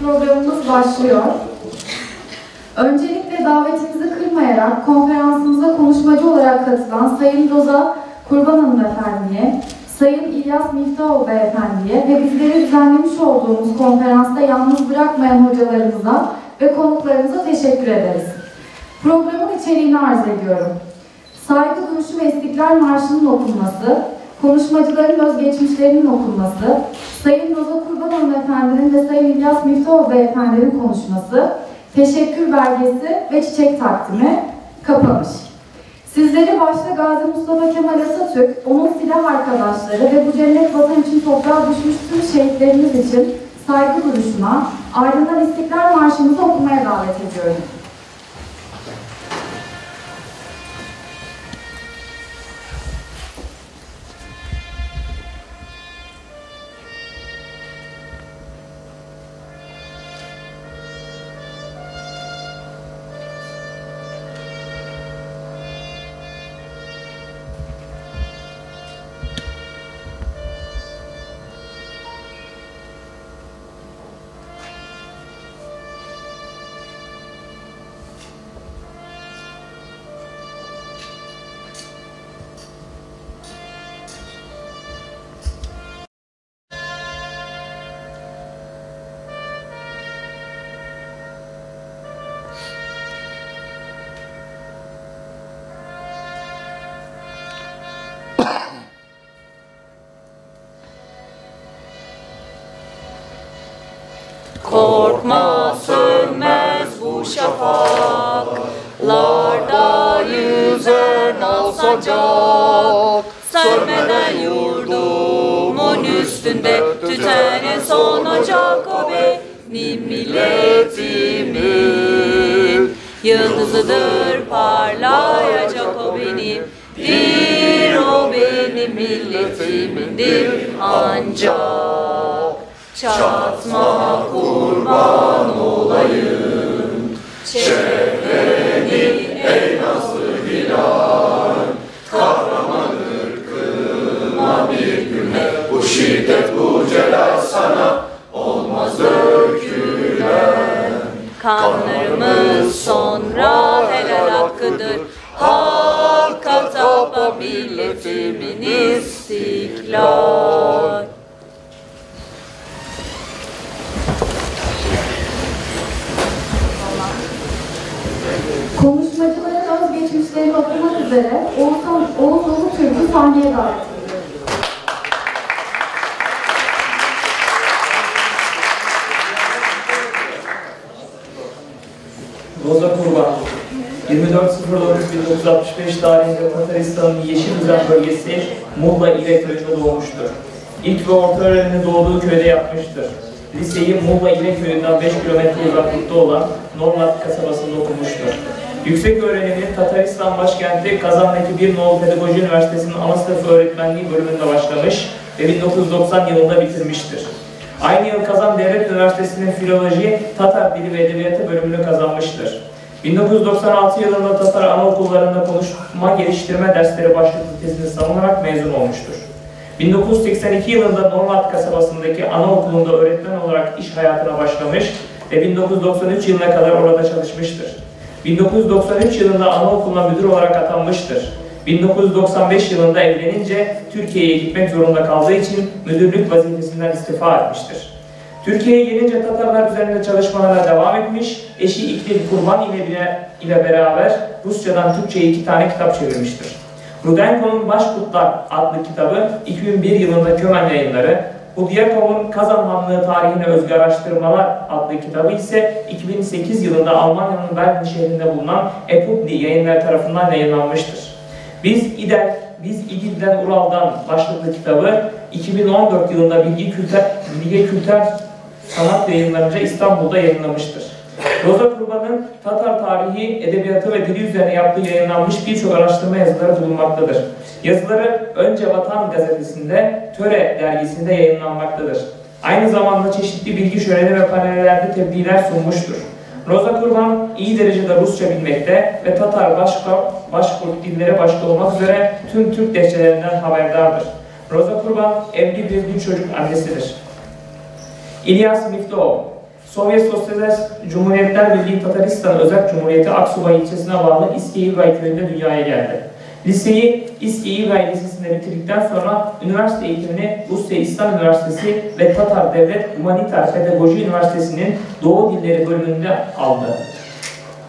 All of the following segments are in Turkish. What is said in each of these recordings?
programımız başlıyor. Öncelikle davetimizi kırmayarak konferansımıza konuşmacı olarak katılan Sayın Roza Kurban Hanımefendi'ye, Sayın İlyas Miftahoğlu Beyefendi'ye ve bizleri düzenlemiş olduğumuz konferansta yalnız bırakmayan hocalarımıza ve konuklarımıza teşekkür ederiz. Programın içeriğini arz ediyorum. Saygı duruşu ve İstiklal Marşı'nın okunması, konuşmacıların özgeçmişlerinin okunması, Sayın Roza Kurban Hanımefendi'nin ve Sayın İlyas Miftahoğlu Beyefendi'nin konuşması, teşekkür belgesi ve çiçek takdimi kapanış. Sizleri başta Gazi Mustafa Kemal Atatürk, onun silah arkadaşları ve bu cennet vatan için toprağa düşmüş tüm şehitlerimiz için saygı duruşuna, ardından İstiklal Marşımızı okumaya davet ediyorum. Korkma sönmez bu şafaklarda yüzen al sancak. Sönmeden yurdumun üstünde tüten en son ocak o benim milletimin. Yıldızıdır parlayacak o benim, o benim milletimindir ancak. Çatma kurban olayım, çevreni ey nazlı hilal. Kahraman ırkıma bir güne, bu şiddet bu celal sana olmaz dökülen. Kanlarımız sonra helal hakkıdır, hakka tapa milletimin istiklal. Konuşmacıların özgeçmişlerini okumak üzere Oğuz Ulutürk'ü sahneye davet ediyorum. Roza Kurban, 24.09.1965 tarihinde Tataristan'ın Yeşilüzen bölgesi Muğla İle köyünde doğmuştur. İlk ve orta öğrenimini doğduğu köyde yapmıştır. Liseyi Muğla İle köyünden 5 kilometre uzaklıkta olan Norlat kasabasında okumuştur. Yüksek öğrenimini Tataristan başkenti Kazan'daki bir Nolu Pedagoji Üniversitesi'nin ana sınıfı öğretmenliği bölümünde başlamış ve 1990 yılında bitirmiştir. Aynı yıl Kazan Devlet Üniversitesi'nin Filoloji, Tatar Dili ve Edebiyatı bölümünü kazanmıştır. 1996 yılında Tatar anaokullarında konuşma geliştirme dersleri başlıklı tezini savunarak mezun olmuştur. 1982 yılında Norlat kasabasındaki anaokulunda öğretmen olarak iş hayatına başlamış ve 1993 yılına kadar orada çalışmıştır. 1993 yılında anaokuluna müdür olarak atanmıştır. 1995 yılında evlenince Türkiye'ye gitmek zorunda kaldığı için müdürlük vazifesinden istifa etmiştir. Türkiye'ye gelince Tatarlar üzerinde çalışmalarına devam etmiş, eşi İklim Kurban ile beraber Rusçadan Türkçe'ye 2 tane kitap çevirmiştir. Rudenko'nun Başkurtlar adlı kitabı 2001 yılında Kömen Yayınları, Hudyakov'un Kazan Hanlığı Tarihine Özgü Araştırmalar adlı kitabı ise 2008 yılında Almanya'nın Berlin şehrinde bulunan Epubli Yayınları tarafından yayınlanmıştır. Biz İdil'den Ural'dan başlıklı kitabı 2014 yılında Bilgi Kültür Sanat Yayınları'nca İstanbul'da yayınlamıştır. Roza Kurban'ın Tatar tarihi, edebiyatı ve dili üzerine yaptığı yayınlanmış birçok araştırma yazıları bulunmaktadır. Yazıları Önce Vatan gazetesinde, Töre dergisinde yayınlanmaktadır. Aynı zamanda çeşitli bilgi şöleni ve panellerde tebliğler sunmuştur. Roza Kurban iyi derecede Rusça bilmekte ve Tatar, Başkurt dilleri başta olmak üzere tüm Türk lehçelerinden haberdardır. Roza Kurban evli bir çocuk annesidir. İlyas Miftahoğlu Sovyet Sosyalist Cumhuriyetler Birliği Tataristan Özerk Cumhuriyeti Aksubay ilçesine bağlı İskiyigay köyünde dünyaya geldi. Liseyi İskiyigay Lisesi'nde bitirdikten sonra üniversite eğitimini Rusya İslam Üniversitesi ve Tatar Devlet Humanitar Pedagoji Üniversitesi'nin Doğu Dilleri bölümünde aldı.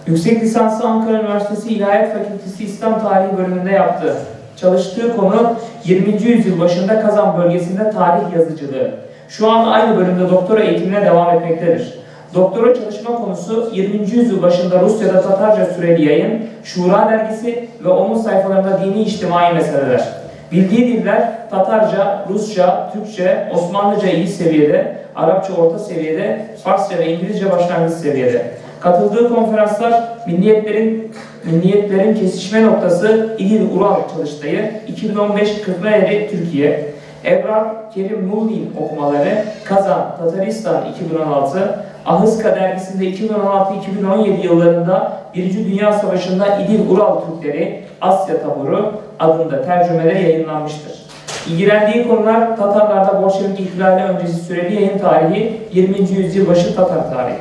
Yüksek lisansı Ankara Üniversitesi İlahiyat Fakültesi İslam Tarihi bölümünde yaptı. Çalıştığı konu 20. yüzyıl başında Kazan bölgesinde tarih yazıcılığı. Şu an aynı bölümde doktora eğitimine devam etmektedir. Doktora çalışma konusu 20. yüzyıl başında Rusya'da Tatarca süreli yayın, Şura dergisi ve onun sayfalarında dini içtimai meseleler. Bildiği diller Tatarca, Rusça, Türkçe, Osmanlıca iyi seviyede, Arapça orta seviyede, Farsça ve İngilizce başlangıç seviyede. Katıldığı konferanslar milliyetlerin kesişme noktası İdil-Ural çalıştayı 2015 Kırklareli Türkiye, Ebrar Kerim Nullin okumaları Kazan Tataristan 2016, Ahıska dergisinde 2016-2017 yıllarında 1. Dünya Savaşı'nda İdil-Ural Türkleri Asya Taburu adında tercümeler yayınlanmıştır. İlgilendiği konular Tatarlarda Bolşevik ihtilali öncesi süreli yayın tarihi, 20. yüzyıl başı Tatar tarihi.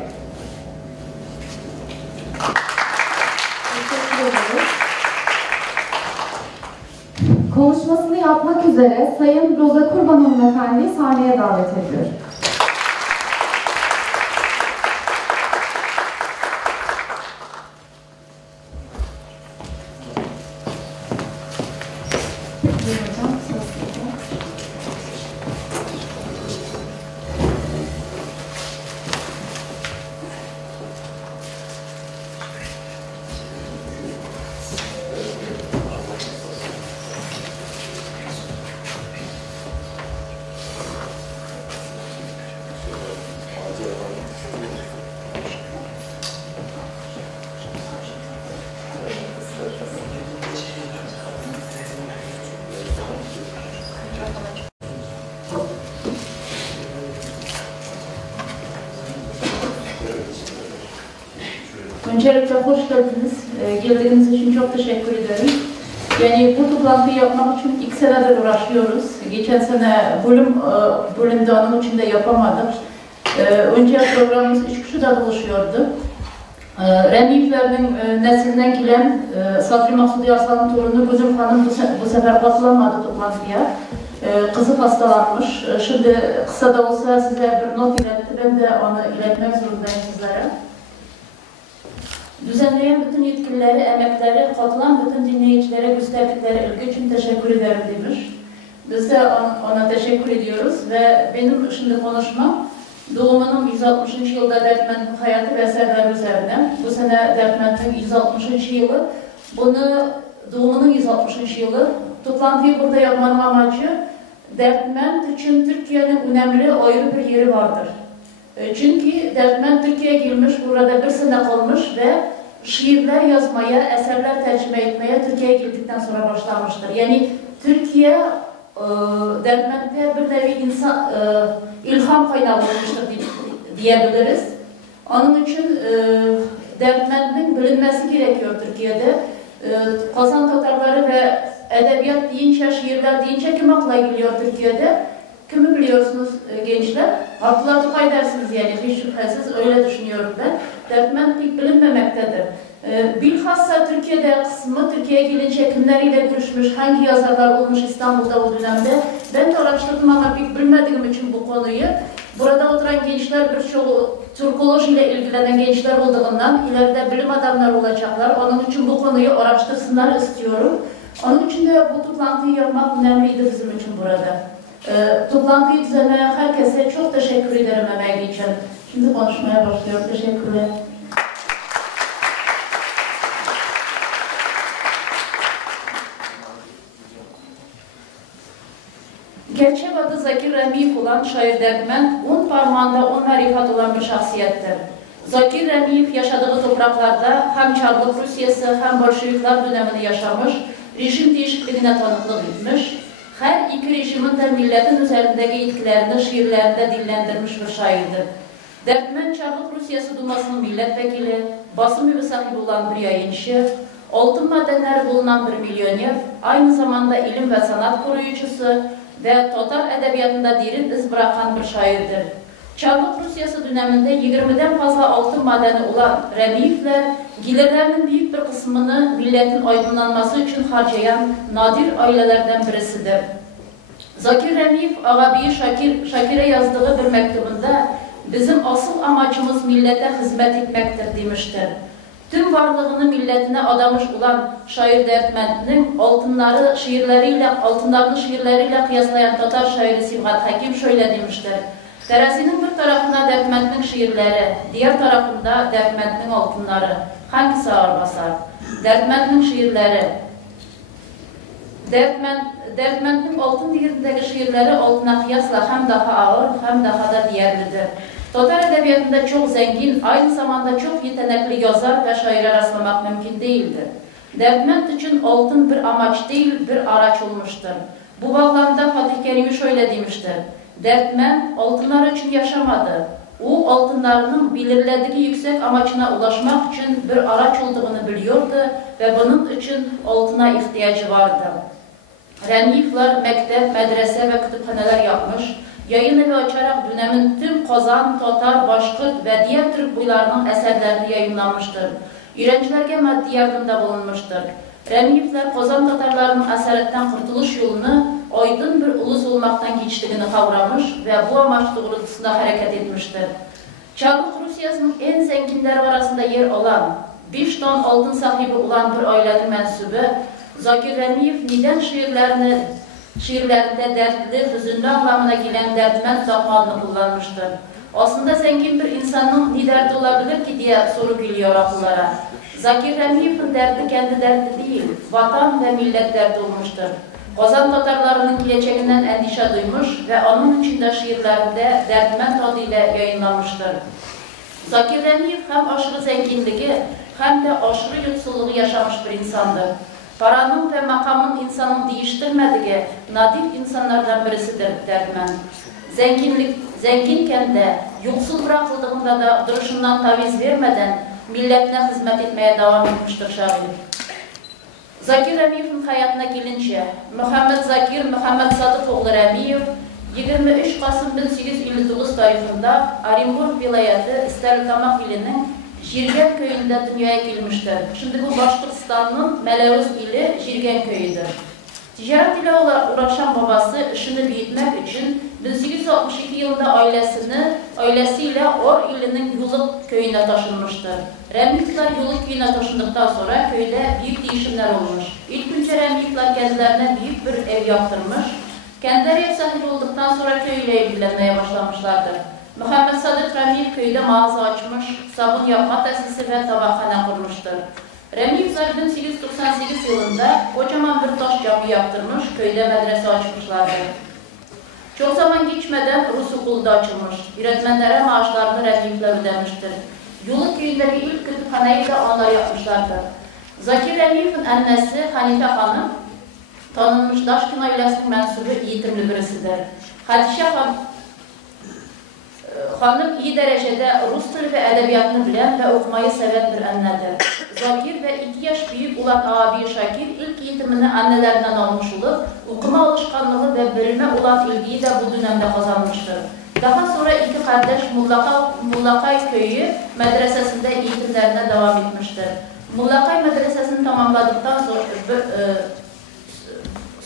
Konuşmasını yapmak üzere Sayın Roza Kurban Hanımefendi'yi sahneye davet ediyorum. Öncelikle hoş geldiniz. Geldiğiniz için çok teşekkür ederim. Yani bu toplantıyı yapmak için 2 senedir uğraşıyoruz. Geçen sene bölümde onun için de yapamadık. Önce programımız 3 kişiden oluşuyordu. Remiflerinin neslinden gelen Sadri Maksudi Arslan'ın torunu Gözüm Hanım bu sefer katılamadı toplantıya. Kızı hastalanmış. Şimdi kısa da olsa size bir not iletti. Ben de onu iletmek zorundayım sizlere. Düzenleyen bütün yetkilileri, emekleri, katılan bütün dinleyicilere gösterdikleri ilgi için teşekkür ederim demiş. Biz de ona teşekkür ediyoruz ve benim şimdi konuşmam doğumunun 160. yılda Dertment'in hayatı ve eserleri üzerine. Bu sene Dertment'in 160. yılı. Bunu doğumunun 160. yılı. Toplantıyı burada yapmanın amacı Dertment için Türkiye'nin önemli ayrı bir yeri vardır. Çünkü Dertment Türkiye'ye girmiş, burada 1 sene kalmış ve şiirler yazmaya, eserler tercüme etmeye Türkiye'ye girdikten sonra başlamıştır. Yani Türkiye Dertment'te bir nevi ilham kaynağı olmuştur diyebiliriz. Onun için Dertment'in bilinmesi gerekiyor Türkiye'de. Kazan Tatarları ve edebiyat deyince, şiirler deyince kim akla geliyor Türkiye'de? Kimi biliyorsunuz gençler? Abdullah Tokay dersiniz yani, hiç şüphesiz öyle düşünüyorum ben. Dertment pek bilinmemektedir. Bilhassa Türkiye'de kısmı, Türkiye'ye gelince kimleriyle görüşmüş, hangi yazarlar olmuş İstanbul'da o dönemde. Ben de araştırdım ama pek bilmediğim için bu konuyu. Burada oturan gençler birçoğu Türkoloji ile ilgilenen gençler olduğundan ileride bilim adamları olacaklar. Onun için bu konuyu araştırsınlar istiyorum. Onun için de bu toplantıyı yapmak önemliydi bizim için burada. Toplantıyı düzenleyen herkese çok teşekkür ederim emeği için. Şimdi konuşmaya başlıyorum. Teşekkürler. Gerçek adı Zakir Remif olan şair Dertment, 10 parmağında 10 marifat olan bir şahsiyettir. Zakir Remif yaşadığı topraklarda hem Çarlık Rusyası hem Bolşevikler dönemini yaşamış, rejim değişikliğine tanıklık etmiş. Her iki rejimin de milletin üzerindeki etkilerini şiirlerinde dillendirmiş bir şairdir. Dertment Çarlık Rusyası Duması'nın milletvekili, basın evi sahibi olan bir yayıncı, altın madenleri bulunan bir milyoner, aynı zamanda ilim ve sanat koruyucusu ve Tatar edebiyatında derin iz bırakan bir şairdir. Çarlık Rusyası döneminde 20'den fazla altın madeni olan Remiyevler, gelirlerinin büyük bir kısmını milletin aydınlanması için harcayan nadir ailelerden birisidir. Zakir Remiyev, ağabeyi Şakir'e yazdığı bir mektubunda bizim asıl amacımız millete hizmet etmektir demiştir. Tüm varlığını milletine adamış olan şair Dertment'in altınlarını şiirleriyle kıyaslayan Tatar şairi Sibgat Hakim şöyle demiştir. Terazinin bir tarafında Dertment'in şiirleri, diğer tarafında Dertment'in altınları. Hangisi ağır basar? Dertment'in şiirleri. Dertment'in altın değerindeki şiirleri altına kıyasla hem daha ağır hem daha da değerlidir. Tatar edebiyatında çok zengin, aynı zamanda çok yetenekli yazar ve şaire rastlamak mümkün değildir. Dertment için altın bir amaç değil, bir araç olmuştur. Bu bağlamda Fatih Kerimi şöyle demiştir. Dertment altınlar için yaşamadı. O altınlarının belirlediği yüksek amaçına ulaşmak için bir araç olduğunu biliyordu ve bunun için altına ihtiyacı vardı. Remiyevler mektep, medrese ve kütüphaneler yapmış, yayın evi açarak dönemin tüm Kazan, Tatar, Başkırt ve diğer Türk boylarının eserlerini yayınlamıştır. Öğrencilerge maddi yardımda bulunmuştur. Remiyevler Kazan Tatarlarının esaretten kurtuluş yolunu aydın bir ulus olmaktan geçtiğini kavramış ve bu amaç doğrultusunda hareket etmiştir. Çarlık Rusyası'nın en zenginleri arasında yer alan, 5 ton altın sahibi olan bir ailenin mensubu, Zakir Remiyev neden şiirlerinde dertli, hüzünlü anlamına gelen Dertment takmalını kullanmıştır. Aslında zengin bir insanın ne derdi olabilir ki diye soru geliyor akıllara. Zakir Remiyev'in derdi kendi derdi değil, vatan ve millet derdi olmuştur. Kazan Tatarlarının geleceğinden endişe duymuş ve onun için de şiirlerinde Dertment adıyla yayınlanmıştır. Zakir Remiyev hem aşırı zenginliği hem de aşırı yoksulluğu yaşamış bir insandır. Paranın ve makamın insanın değiştirmediği nadir insanlardan birisidir Dertment. Zenginken de yoksul bırakıldığında da duruşundan taviz vermeden milletine hizmet etmeye devam etmiştir şair. Zakir Remiyev'in hayatına gelince, Muhammed Sadık oğlu Remiyev 23 Kasım 1859 tarihinde Orenburg vilayeti İsterilamak ilinin Jirgen köyünde dünyaya gelmiştir. Şimdi bu Başkırtistan'ın Melevuz ili Jirgen köyüdür. Ticaret ile uğraşan babası işini büyütmek için 1862 yılında ailesiyle Or ilinin Yuluk köyüne taşınmıştır. Remiyevler Yuluk köyüne taşındıktan sonra köyde büyük değişimler olmuş. İlk önce Remiyevler kendilerine büyük bir ev yaptırmış. Kendileri ev sahibi olduktan sonra köyle ilgilenmeye başlamışlardır. Muhammed Sadık Remiyev köyde mağaza açmış, sabun yapma tesisi ve tabakhane kurmuştur. Remiyevler 1898 yılında kocaman bir taş cami yaptırmış, köyde medrese açmışlardır. Çok zaman geçmeden Rus okulu da açılmış. Öğretmenlere maaşlarını Remiyevler ödemiştir. Yoluk köyündeki ilk kütüphaneyi de onlar yapmışlardır. Zakir Remiyev'in annesi Hanife Hanım, tanınmış Daşkın ailesinin mensubu eğitimli birisidir. Hadişe Hanım iyi derecede Rus dili ve edebiyatını bilen ve okumayı seven bir annedir. Zakir ve 2 yaş büyük olan ağabeyi Şakir ilk eğitimini annelerinden almış olup, okuma alışkanlığı ve bilime olan ilgiyi de bu dönemde kazanmıştır. Daha sonra 2 kardeş Mullakay Köyü medresesinde eğitimlerine devam etmiştir. Mullakay medresesini tamamladıktan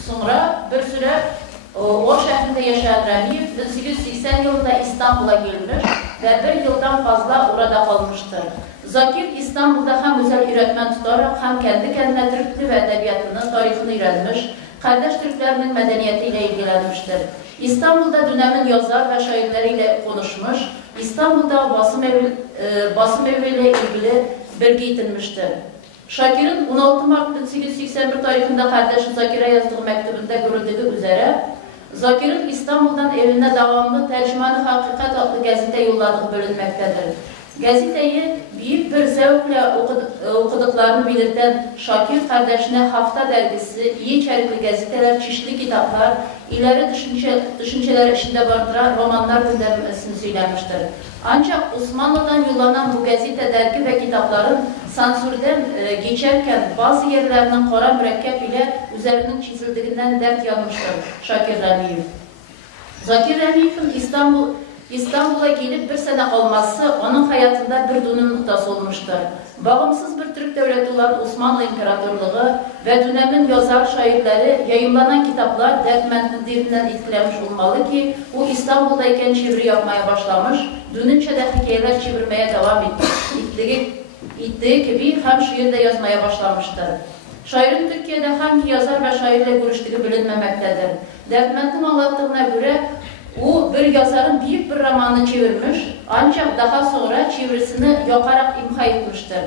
sonra bir süre o şehrinde yaşayan Remiyev 1880 yılında İstanbul'a gelmiş ve 1 yıldan fazla orada kalmıştır. Zakir İstanbul'da hem özel öğretmen tutarak hem kendi kendine Türk dili ve edebiyatının tarihini öğrenmiş, kardeş Türklerinin medeniyetiyle ilgilenmiştir. İstanbul'da dönemin yazar ve şairleriyle konuşmuş, İstanbul'da basım eviyle ilgili bilgi itinmiştir. Şakir'in 16 Mart 1881 tarihinde kardeşi Zakir'e yazdığı mektubunda görüldüğü üzere, Zakir'in İstanbul'dan evine devamlı Tercüman-ı Hakikat adlı gazete yolladığı bölünmektedir. Gazeteyi büyük bir zevkle okuduklarını belirten Şakir kardeşine Hafta dergisi, iyi içerikli gazeteler, çeşitli kitaplar, ileri düşünceler içinde barındıran romanlar göndermesini söylemiştir. Ancak Osmanlı'dan yollanan bu gazete, dergi ve kitapların sansürden geçerken bazı yerlerinin kara mürekkep ile üzerinin çizildiğinden dert yanmıştır Şakir Remiyev. Zakir Remiyev'in İstanbul'a gelip bir sene kalması onun hayatında bir dönüm noktası olmuştur. Bağımsız bir Türk devleti olan Osmanlı İmparatorluğu ve dönemin yazar şairleri yayınlanan kitaplar Dertment'in dilinden etkilenmiş olmalı ki o İstanbul'dayken çeviri yapmaya başlamış, dönünce de hikayeler çevirmeye devam ettiği gibi hem şiir de yazmaya başlamıştır. Şairin Türkiye'de hangi yazar ve şairle görüştüğü bilinmemektedir. Dertment'in anlattığına göre o bir yazarın büyük bir romanını çevirmiş, ancak daha sonra çevirisini yaparak imha etmiştir.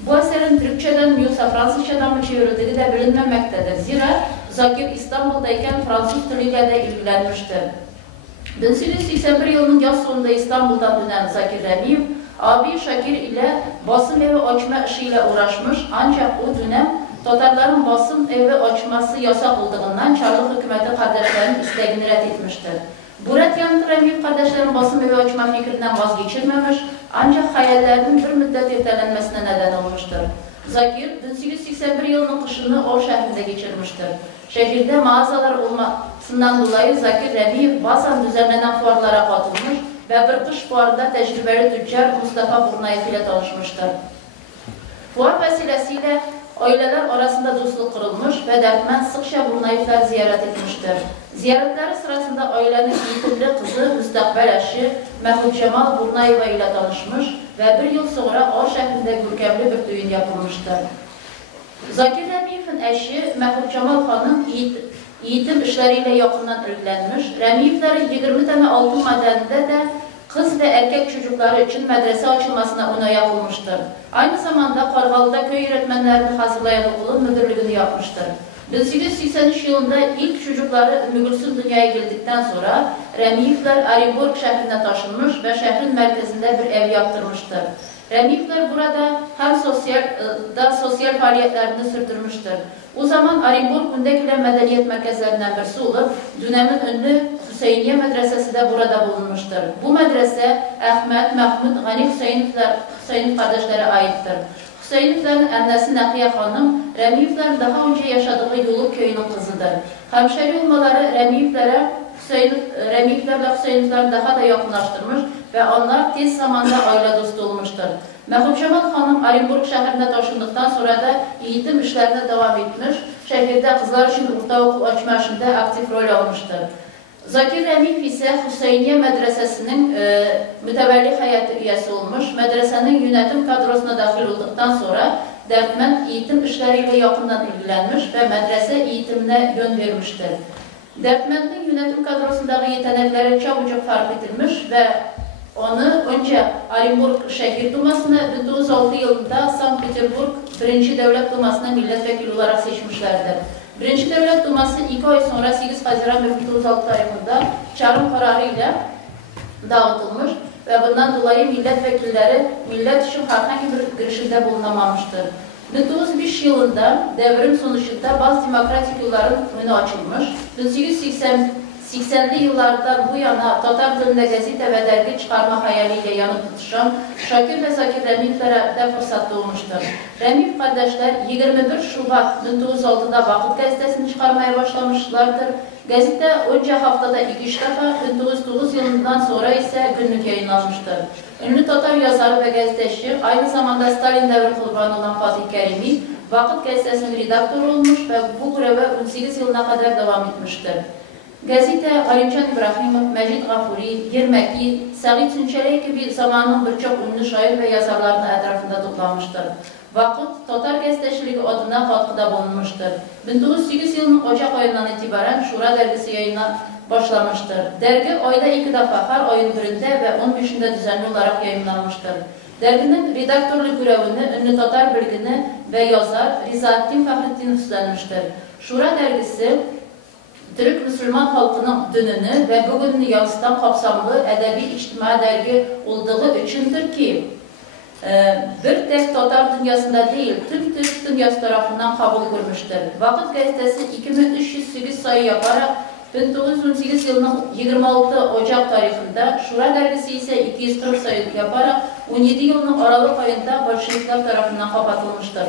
Bu eserin Türkçeden mi yoksa Fransızcadan mı çevrildiği de bilinmemektedir. Zira Zakir İstanbul'dayken Fransız diliyle de ilgilenmiştir. 1881 yılının yaz sonunda İstanbul'dan dönen Zakir Remiyev, abi Şakir ile basım evi açma işiyle uğraşmış, ancak o dönem Tatarların basım evi açması yasak olduğundan Çarlık hükümeti kardeşlerinin isteğini reddetmiştir. Bu red yanıtı Remiyev kardeşlerin basım evi açma fikrinden vazgeçirmemiş, ancak hayallerinin bir müddet ertelenmesine neden olmuştur. Zakir, 1881 yılının kışını Or şehrinde geçirmiştir. Şehirde mağazalar olmasından dolayı Zakir Remiyev bazen düzenlenen fuarlara katılmış ve bir kış fuarında tecrübeli tüccar Mustafa Burnayev ile tanışmıştır. Fuar vesilesiyle aileler arasında dostluk kurulmuş ve Dertment sıkça Burnayevler ziyaret etmiştir. Ziyaretleri sırasında ailenin eğitimli kızı müstakbel eşi Mehmet Cemal Burnayeva ile tanışmış ve bir yıl sonra Or şehrinde görkemli bir düğün yapılmıştır. Zakir Remiyev'in eşi Mehmet Cemal Hanım eğitim işleriyle yakından ilgilenmiş. Remiyevlerin 20 tane altın madeninde de kız ve erkek çocukları için medrese açılmasına ona yapılmıştır. Aynı zamanda Kargalı'da köy öğretmenlerini hazırlayan okulun müdürlüğünü yapmıştır. 1883 yılında ilk çocukları Ümmü Gülsüm dünyaya geldikten sonra Remiyevler Arinburg şehrine taşınmış ve şehrin merkezinde bir ev yaptırmıştır. Remiyevler burada hem sosyal faaliyetlerini sürdürmüştür. O zaman Arinburg gündekiler medeniyet merkezlerinden birisi olup dönemin ünlü Hüseyiniye Medresesi de burada bulunmuştur. Bu medrese Ahmet, Mahmud, Gani Hüseyin kardeşlere aittir. Hüseyinlerin annesi Nahiye Hanım, Remiyevlerin daha önce yaşadığı Yoluk köyünün kızıdır. Hemşeri olmaları Remiyevlerle Hüseyinlerin daha da yakınlaştırmış ve onlar tez zamanda aile dostu olmuştur. Mehmet Cemal Hanım Arinburg şehrinde taşındıktan sonra da eğitim işlerine devam etmiş, şehirde kızlar için ortaokul açma işinde aktif rol almıştır. Zakir Remiyev ise Hüseyiniye Medresesi'nin mütevelli hayat üyesi olmuş. Medresenin yönetim kadrosuna dahil olduktan sonra Dertment eğitim işleriyle yakından ilgilenmiş ve medrese eğitimine yön vermiştir. Dertment'in yönetim kadrosundaki yetenekleri çabucak fark edilmiş ve onu önce Arinburg şehir dumasına 1906 yılında Sankt Petersburg 1. Devlet Duması'na milletvekili olarak seçmişlerdir. 1. Devlet Duması 2 ay sonra 8 Haziran 1906 tarihinde çağrım kararı ile dağıtılmış ve bundan dolayı milletvekilleri millet için herhangi bir girişimde bulunamamıştır. 1905 yılında devrim sonucunda bazı demokratik yolların önü açılmış. 1880'li yıllardan bu yana Tatar dilinde gazete ve dergi çıkarma hayaliyle yanıp tutuşan Şakir ve Zakir Remiyevlere de fırsat doğmuştur. Remiyev kardeşler 21 Şubat 1906'da Vakıt gazetesini çıkarmaya başlamışlardır. Gazete önce haftada 2-3 defa, 1909 yılından sonra ise günlük yayınlanmıştır. Ünlü Tatar yazarı ve gazeteci, aynı zamanda Stalin devri kurbanı olan Fatih Kerimi, Vakıt gazetesinin redaktörü olmuş ve bu göreve 18 yılına kadar devam etmiştir. Gazete Halimcan İbrahimov, Mecid Gafuri, Yermeki, Sa'id Sünçeli gibi zamanın birçok ünlü şair ve yazarlarını etrafında toplamıştır. Vakıt, Tatar gazeteciliği adına katkıda bulunmuştur. 1908 yılının Ocak ayından itibaren Şura dergisi yayına başlamıştır. Dergi ayda 2 defa her ayın birinde ve 15'inde düzenli olarak yayınlanmıştır. Derginin redaktörlük görevini ünlü Tatar bilgini ve yazar Rizaettin Fahrettin üstlenmiştir. Şura dergisi, Türk Müslüman halkının dününü ve bugününü yansıtan kapsamlı edebi içtimai dergi olduğu içindir ki bir tek Tatar dünyasında değil, tüm Türk dünyası tarafından kabul görmüştür. Vakıt gazetesi 2308 sayı yaparak 1918 yılının 26 Ocak tarihinde, Şura dergisi ise 240 sayı yaparak 17 yılının Aralık ayında Bolşevikler tarafından kapatılmıştır.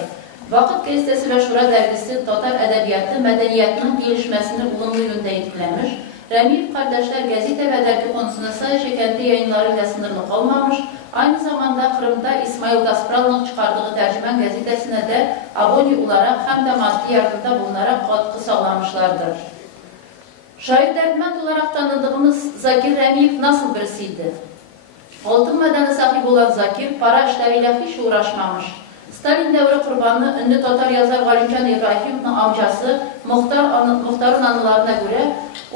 Vakıt gazetesi ve Şura dergisi Tatar edebiyatı, medeniyetinin gelişmesini olumlu yönde etkilemiş. Rəmiyev kardeşler gazete ve dergi konusunda sadece kendi yayınlarıyla sınırlı kalmamış, aynı zamanda Kırım'da İsmail Gaspral'ın çıkardığı tercümen gazetesine de abone olarak hem de maddi yardımda bulunarak katkı sağlamışlardır. Şair Dərtmənd olarak tanıdığımız Zakir Rəmiyev nasıl birisiydi? Altın medeni sahibi olan Zakir, para işleriyle hiç uğraşmamış. Stalin devri kurbanı ünlü Tatar yazar Galimcan İbrahim'in amcası Muhtar'ın anılarına göre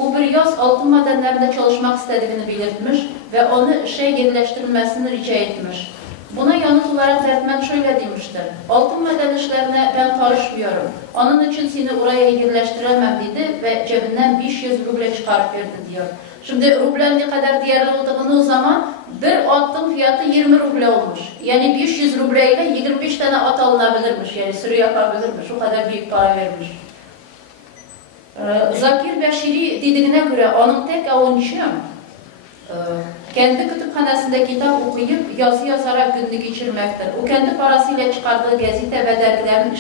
o bir yaz altın madenlerinde çalışmak istediğini belirtmiş ve onu işe yerleştirilmesini rica etmiş. Buna yanıt olarak Dərtmənd şöyle demiştir: altın maden işlerine ben karışmıyorum. Onun için seni oraya yerleştiremem dedi ve cebinden 500 ruble çıkarıp verdi diyor. Şimdi rublen ne kadar değerli olduğunu o zaman bir atın fiyatı 20 ruble olmuş. Yani 500 ruble ile 25 tane at alınabilirmiş. Yani sürü yapabilirmiş. O kadar büyük para vermiş. Zakir Beşiri dediğine göre onun tek avuncı kendi kütüphanesinde kitap okuyup yazı yazarak gününü geçirmektir. O kendi parasıyla çıkardığı gazete ve dergilerin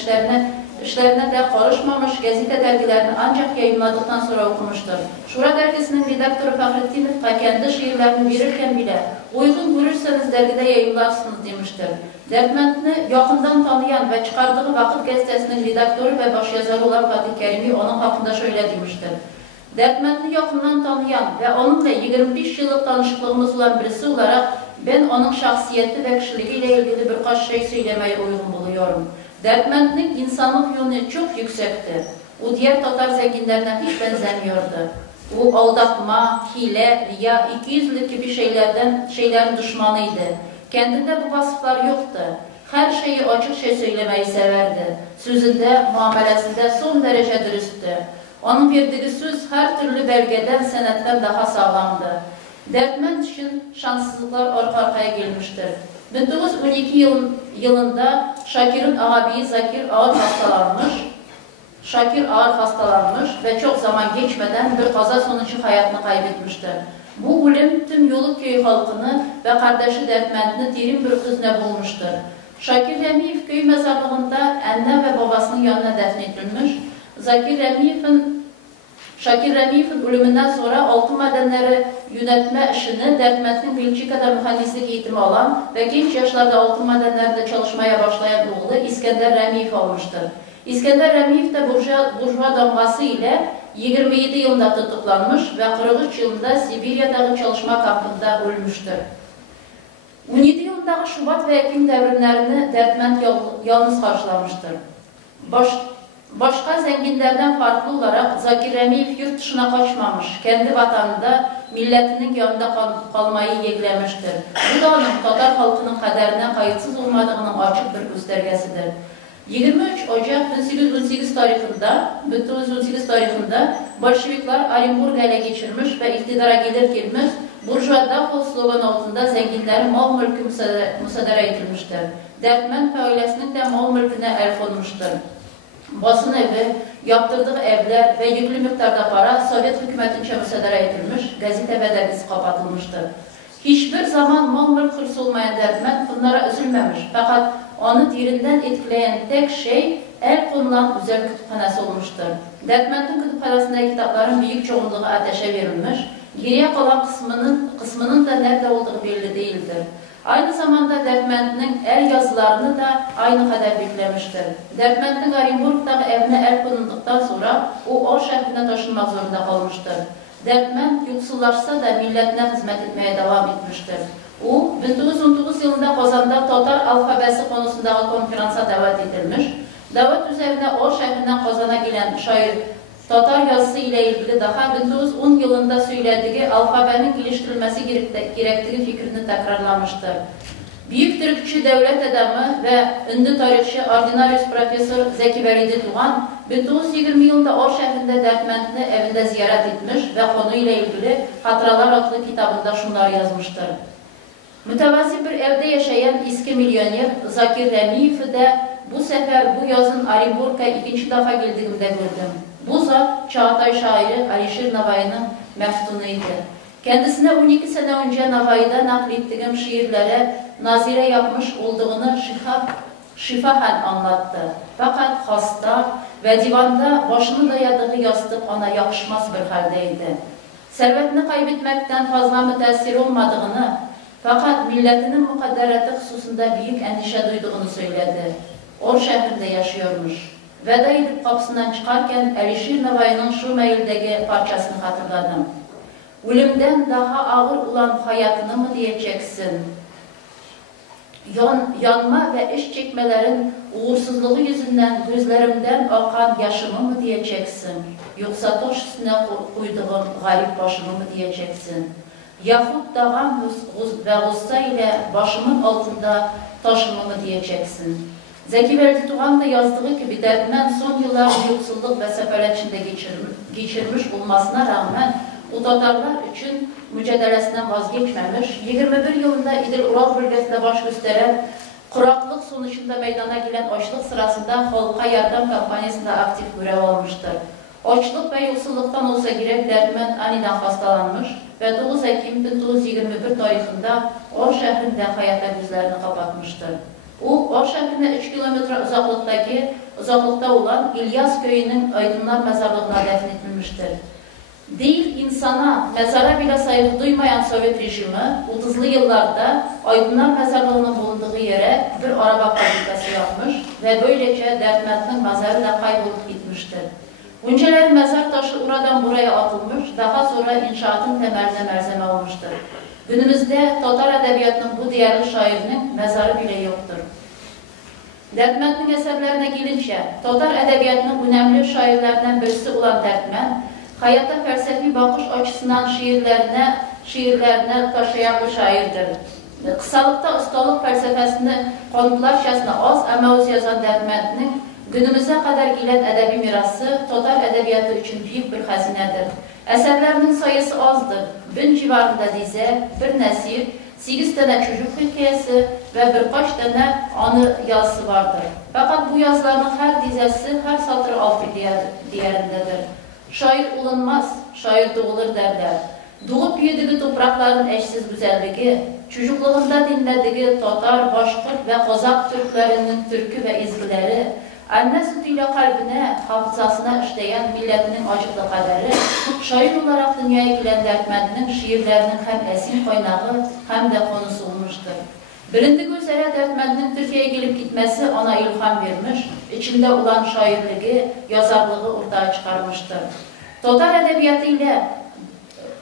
işlerine de karışmamış, gazete dergilerini ancak yayınladıktan sonra okumuştur. Şura dergisinin redaktörü Fahrettinov kendi şiirlerini verirken bile uygun görürseniz dergide yayınlarsınız demiştir. Dərtməndni yakından tanıyan ve çıkardığı Vakıf gazetesinin redaktörü ve başyazarı olan Fatih Kerimi onun hakkında şöyle demiştir: Dərtməndni yakından tanıyan ve onunla 25 yıllık tanışıklığımız olan birisi olarak ben onun şahsiyeti ve kişiliğiyle ilgili birkaç şey söylemeye uygun buluyorum. Dərtməndin insanlık yönü çok yüksekti. O diğer Tatar zenginlerine hiç benzemiyordu. O aldatma, hile, riya, ikiyüzlülük gibi şeylerin düşmanıydı. Kendinde bu vasıflar yoktu. Her şeyi açıkça söylemeyi severdi. Sözünde, muamelesinde son derece dürüsttü. Onun verdiği söz her türlü belgeden, senetten daha sağlamdı. Dərtmənd için şanssızlıklar arka arkaya gelmiştir. 1912 yılında Şakir'in ağabeyi Zakir ağır hastalanmış. Şakir ağır hastalanmış ve çok zaman geçmeden bir kaza sonucu hayatını kaybetmiştir. Bu ölüm tüm Yoluk köyü halkını ve kardeşi Dərtməndni derin bir hüzne bulmuştur. Şakir Rəmiyev köy mezarlığında anne ve babasının yanına defnedilmiş. Şakir Rəmiyev'in ölümünden sonra altın madenleri yönetme işini Dərtməndin Belçika'da mühendislik eğitimi alan ve genç yaşlarda altın madenlerinde çalışmaya başlayan oğlu İskender Rəmiyev almıştır. İskender Rəmiyev de burjuva damgası ile 27 yılında tutuklanmış ve 43 yılında Sibirya'daki çalışma kampında ölmüştür. 17 yılındaki Şubat ve Ekim devrimlerini Dərtmənd yalnız karşılamıştır. Başka zenginlerden farklı olarak Zakir Rəmiyev yurt dışına kaçmamış, kendi vatanında milletinin yanında kalmayı yeğlemiştir. Bu da onun Tatar halkının kaderine kayıtsız olmadığının açık bir göstergesidir. 23 Ocak 1918 tarihinde Bolşevikler Orenburg'u ele geçirmiş ve iktidara gelir burjuva defol slogan altında zenginlerin mal mülkü müsaade edilmiştir. Dərtmənd ve ailesinin de mal mülküne el konmuştur. Basın evi, yaptırdığı evler ve yüklü miktarda para Sovyet hükümetince müsaade edilmiş, gazete ve dergisi kapatılmıştır. Hiçbir zaman mal mülk hırsı olmayan Dərtmənd bunlara üzülmemiş. Fakat onu derinden etkileyen tek şey el konulan özel kütüphanesi olmuştur. Dərtməndin kütüphanesindeki kitapların büyük çoğunluğu ateşe verilmiş, geriye kalan kısmının da nerede olduğu belli değildir. Aynı zamanda Dərtməndin el yazılarını da aynı kadar beklemiştir. Dərtməndin Orenburg'daki evine el konuldıktan sonra o şehrine taşınmak zorunda kalmıştır. Dərtmənd yoksullaşsa da milletine hizmet etmeye devam etmiştir. O 1919 yılında Kazan'da Tatar alfabesi konusundaki konferansa davet edilmiş. Davet üzerine o şehrinden Kazan'a gelen şair Tatar yazısı ile ilgili daha 1910 yılında söylediği alfabenin geliştirilmesi gerektiği fikrini tekrarlamıştır. Büyük Türkçü devlet adamı ve ünlü tarihçi Ordinarius Profesör Zeki Beridi Tuğan 1920 yılında o şehrinde Dərtməndni evinde ziyaret etmiş ve konuyla ilgili Hatıralar adlı kitabında şunlar yazmıştır. Mütevazi bir evde yaşayan eski milyoner Zakir Rəmiyev'i de bu sefer bu yazın Orenburg'a ikinci defa geldiğimde gördüm. Bu zat Çağatay şairi Alişir Navai'nin meftunuydu. Kendisine 12 sene önce Navai'da naklettiğim şiirlere nazire yapmış olduğunu şifahen anlattı. Fakat hasta ve divanda başını dayadığı yastık ona yakışmaz bir haldeydi. servetini kaybetmekten fazla müteessir olmadığını, fakat milletinin mukaddereti hususunda büyük endişe duyduğunu söyledi. Or şehrinde yaşıyormuş. Veda edip kapısından çıkarken Elişir Navai'nin şu maildeki parçasını hatırladım. Ölümden daha ağır olan hayatını mı diyeceksin? Yanma ve iş çekmelerin uğursuzluğu yüzünden gözlerimden akan yaşımı mı diyeceksin? Yoksa taş üstüne koyduğum garip başımı mı diyeceksin? Yahut dağım ve gussa ile başımın altında taşımı mı diyeceksin? Zeki Verdi Tuğan da yazdığı gibi Derdmen son yıllar yoksulluk ve sefalet içinde geçirmiş olmasına rağmen o Tatarlar için mücadelesinden vazgeçmemiş, 21 yılında İdil-Ural bölgesinde baş gösteren kuraklık sonucunda meydana gelen açlık sırasında halka yardım kampanyasında aktif görev almıştır. Açlık ve yoksulluktan olsa gerek Derdmen aniden hastalanmış ve 9 Ekim 1921 tarihinde Or şehrinde hayata gözlerini kapatmıştır. O, Or şehrine 3 kilometre uzaklıkta olan İlyas köyünün Aydınlar Mezarlığı'na defnedilmiştir. Değil insana, mezara bile saygı duymayan Sovyet rejimi 30'lu yıllarda Aydınlar Mezarlığı'nın bulunduğu yere bir araba fabrikası yapmış ve böylece Derdment'in mezarı da kaybolup gitmiştir. Önceleri mezar taşı oradan buraya atılmış, daha sonra inşaatın temeline malzeme olmuştur. Günümüzde Tatar edebiyatının bu değerli şairinin mezarı bile yoktur. Derdment'in eserlerine gelince, Tatar edebiyatının önemli şairlerinden birisi olan Derdment, hayata felsefi bakış açısından şiirlerine taşıyan bir şairdir. Kısalıkta ustalık felsefesini kanıtlarcasına az ama öz yazan Derdment'in günümüze kadar gelen edebi mirası Tatar edebiyatı için büyük bir hazinedir. Eserlerinin sayısı azdır. 1000 civarında dize, bir nesir, 8 tane çocuk hikayesi ve birkaç tane anı yazısı vardır. Fakat bu yazıların her dizesi, her satır altı diğerindedir. Şair olunmaz, şair doğulur derler. Doğup büyüdüğü toprakların eşsiz güzelliği, çocukluğunda dinlediği Tatar, Başkurt ve Kozak Türklerinin türkü ve izgileri, anne sütüyle kalbine, hafızasına işleyen milletinin acıklı kaderi, şair olarak dünyaya gelen Derdment'in şiirlerinin hem esin kaynağı hem de konusu olmuştur. Bilindiği üzere Derdment'in Türkiye'ye gelip gitmesi ona ilham vermiş, içinde olan şairliği, yazarlığı ortaya çıkarmıştır. Tatar edebiyatı ile,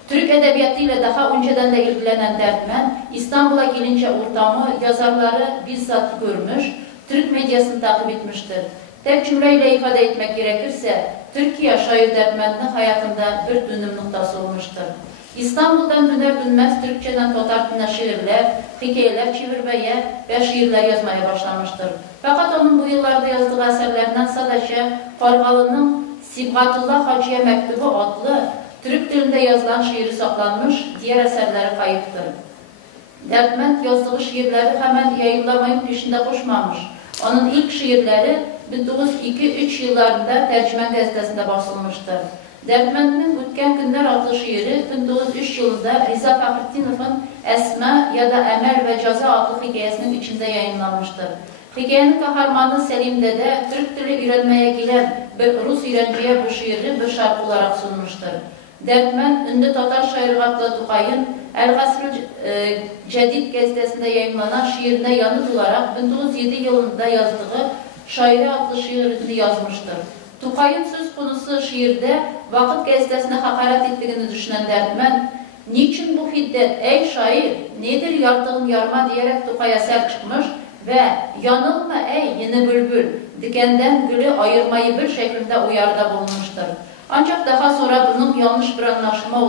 Türk edebiyatı ile daha önceden de ilgilenen Derdment, İstanbul'a gelince ortamı, yazarları bizzat görmüş, Türk medyasını takip etmiştir. Tek cümleyle ifade etmek gerekirse, Türkiye şair Derdment'in hayatında bir dönüm noktası olmuştur. İstanbul'dan döner dönmez Türkçeden Tatarca'na şiirler, hikayeler çevirmeye ve şiirler yazmaya başlamıştır. Fakat onun bu yıllarda yazdığı eserlerinden sadece Fargalı'nın Sibgatullah Hacı'ya Mektubu adlı Türk dilinde yazılan şiiri saklanmış, diğer eserleri kayıptır. Derdment yazdığı şiirleri hemen yayınlamayın peşinde koşmamış. Onun ilk şiirleri 1902-3 yıllarında Tercümen gazetesinde basılmıştır. Derdment'in Ötken Günler adlı şiiri 1903 yılında Riza Fakhretdinov'un Esma ya da Emel ve Caza adlı hikayesinin içinde yayınlanmıştır. Hikayenin kahramanı Selim Dede, Türk dili öğrenmeye gelen bir Rus öğrenciye bu şiiri bir şarkı olarak sunmuştur. Derdment, ünlü Tatar şairi Gatla Tukay'ın El Gasrül Cedid gazetesinde yayınlanan şiirine yanıt olarak 1907 yılında yazdığı Şairi adlı şiirini yazmıştır. Tukay'ın söz konusu şiirde Vakıf gazetesine hakaret ettiğini düşünen Derdment, niçin bu hiddet ey şair, nedir yardığın yarma diyerek Tukay'a sert çıkmış ve yanılma ey yeni bülbül, dikenden gülü ayırmayı bir şeklinde uyarıda bulunmuştur. Ancak daha sonra bunun yanlış bir anlaşılma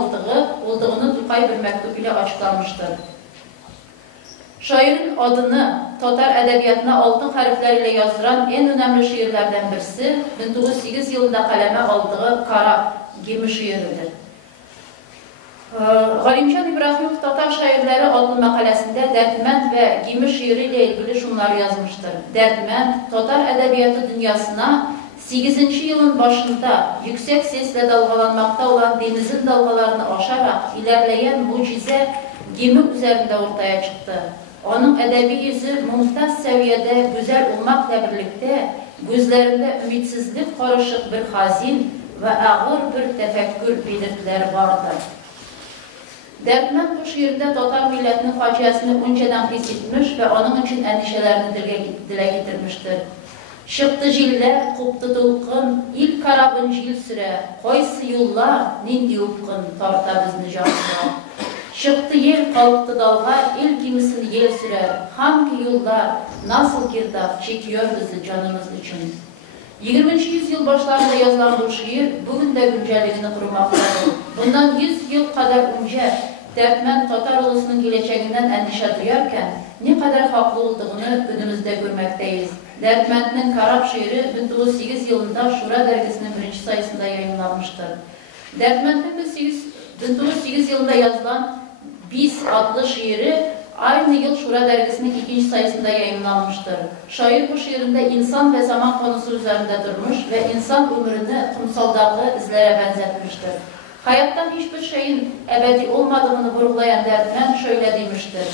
olduğunu Tukay bir mektup ile açıklamıştır. Şairin adını Tatar edebiyatına altın harfleriyle yazdıran en önemli şiirlerden birisi 1908 yılında kaleme aldığı Kara Gemi şiiridir. Galimcan İbrahimov Tatar şairleri adlı makalesinde Derdment ve Gemi şiiriyle ilgili şunları yazmıştır. Derdment, Tatar edebiyatı dünyasına 8. yılın başında yüksek sesle dalgalanmakta olan denizin dalgalarını aşarak ilerleyen mucize gemi üzerinde ortaya çıktı. Onun edebi yüzü mumtaz seviyede güzel olmakla birlikte gözlerinde ümitsizlik karışık bir hazin ve ağır bir tefekkür belirtileri vardı. Dertmen bu şiirde Tatar milletinin faciasını önceden his etmiş ve onun için endişelerini dile getirmiştir. Şıktı jiller, kuptu dolkun, ilk karabın jil süre, koysu yollar, nindi upkun, tarta bizni canına. Şıktı yel, kalktı dalga, ilk gemisini yel sürer, hangi yollar, nasıl girdap çekiyor bizi canımız için. 20. yüzyıl başlarında yazılan bu şiir, bugün de güncelliğini kurmaktadır. Bundan 100 yıl kadar önce Dertmen Tatar ulusunun geleceğinden endişe duyarken ne kadar haklı olduğunu günümüzde görmekteyiz. Dertmen'in Karab şiiri 1908 yılında Şura dergisinin 1. sayısında yayınlanmıştır. Dertmen'in 1908 yılında yazılan Biz adlı şiiri aynı yıl Şura dergisinin 2. sayısında yayınlanmıştır. Şair bu şiirinde insan ve zaman konusu üzerinde durmuş ve insan ömrünü kumsaldaki izlere benzetmiştir. Hayattan hiçbir şeyin ebedi olmadığını vurgulayan Dertmen şöyle demiştir.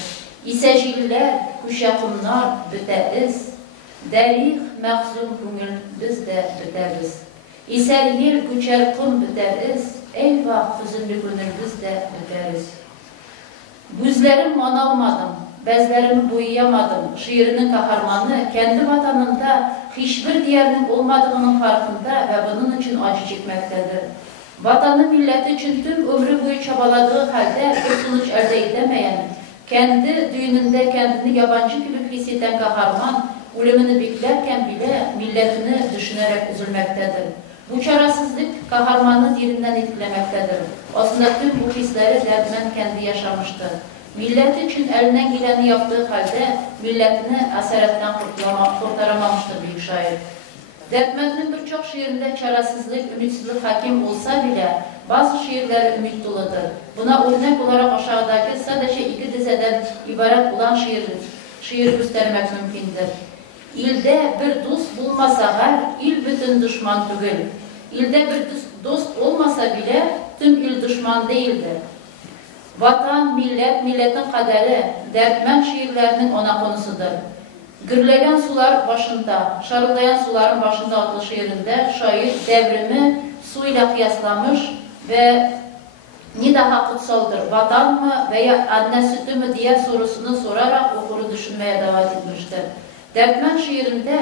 İseciller, kuşakımlar büteriz, derih mehzun kungül biz de büteriz. İser yel güçer kum büteriz, eyvah hüzünlü gönül biz de büteriz. Büzlerim onalmadım, bezlerimi boyayamadım. Şiirinin kahramanı kendi vatanında hiçbir diğerinin olmadığının farkında ve bunun için acı çekmektedir. Vatanı milleti için tüm ömrü boyu çabaladığı halde bir sonuç elde edemeyen, kendi düğününde kendini yabancı gibi hisseden kahraman, ölümünü beklerken bile milletini düşünerek üzülmektedir. Bu çaresizlik kahramanı derinden etkilemektedir. Aslında tüm bu hisleri Dertmen kendi yaşamıştır. Millet için elinden geleni yaptığı halde milletini esaretten kurtaramamıştır büyük şair. Dertmen'in birçok şiirinde çaresizlik, ümitsizlik hakim olsa bile bazı şiirleri ümit doludur. Buna örnek olarak aşağıdaki sadece 2 dizeden ibaret olan şiir göstermek mümkündür. İlde bir dost bulmasa her, il bütün düşman tügül. İlde bir dost olmasa bile tüm il düşman değildir. Vatan, millet, milletin kaderi, Dertmen şiirlerinin ona konusudur. Gürleyen sular başında, şarılayan suların başında adlı şiirinde şair devrimi suyla kıyaslamış ve ne daha kutsaldır, vatan mı veya anne sütü mü diye sorusunu sorarak okuru düşünmeye davet etmiştir. Dertmen şiirinde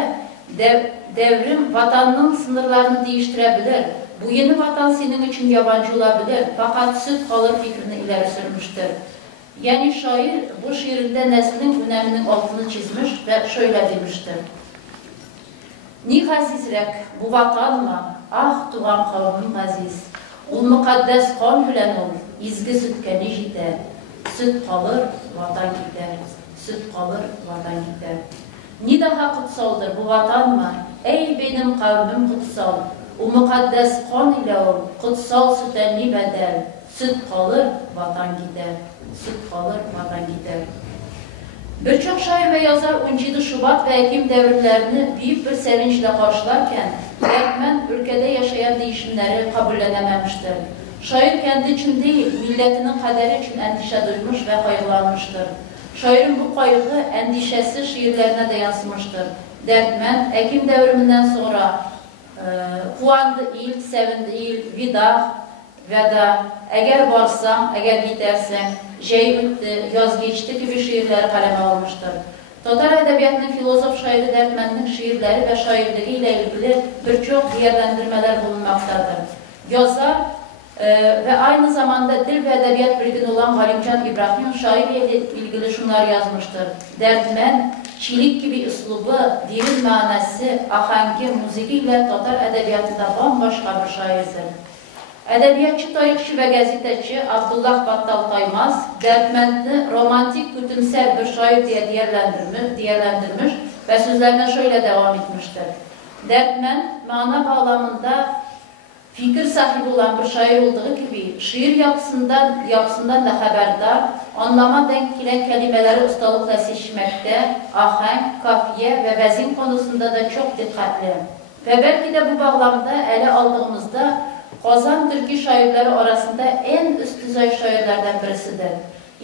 devrim vatanının sınırlarını değiştirebilir. Bu yeni vatan senin için yabancı olabilir fakat süt kalır fikrini ileri sürmüştür. Yani şair bu şiirinde neslin öneminin altını çizmiş ve şöyle demiştir. Ni azizrek bu vatan mı? Ah tuğan kavmim aziz. O mukaddes kan bilen ol. İzgi sütke ne gider? Süt kalır, vatan gider. Süt kalır, vatan gider. Ni daha kutsaldır bu vatan mı? Ey benim kavmim kutsal. O mukaddes kan ile ol. Kutsal sütten ni bedel. Süt kalır, vatan gider. Süt kalır, vatan gider. Birçok şair ve yazar 17 Şubat ve Ekim devrimlerini büyük bir sevinçle karşılarken Dertmen ülkede yaşayan değişimleri kabullenememiştir. Şair kendi için değil, milletinin kaderi için endişe duymuş ve kaygılanmıştır. Şairin bu kaygı, endişesi şiirlerine de yansımıştır. Dertmen, Ekim devriminden sonra kuandı il, sevindi il, vida, veda, eğer varsan, eğer gidersen, bitti, yaz geçti gibi şiirleri kaleme almıştır. Tatar edebiyatının filozof şairi Dertmen'in şiirleri ve şairliği ile ilgili birçok değerlendirmeler bulunmaktadır. Yazar ve aynı zamanda dil ve edebiyat bilgini olan Halimcan İbrahim şair ile ilgili şunlar yazmıştır. Dertmen, çelik gibi üslubu, derin manası, ahengi, müziğiyle Tatar edebiyatında bambaşka bir şairdir. Edebiyatçı, tarihçi ve gazeteci Abdullah Battal Taymaz, Dertmen'i romantik, kütümser bir şair diye değerlendirmiş ve sözlerine şöyle devam etmiştir. Dertmen, mana bağlamında fikir sahibi olan bir şair olduğu gibi, şiir yapısından da haberdar, anlama denk gelen kelimeleri ustalıkla seçmekte, ahenk, kafiye ve vezin konusunda da çok dikkatli. Ve belki de bu bağlamda ele aldığımızda, Kazan Türkiye şairleri arasında en üst düzey şairlerden birisidir.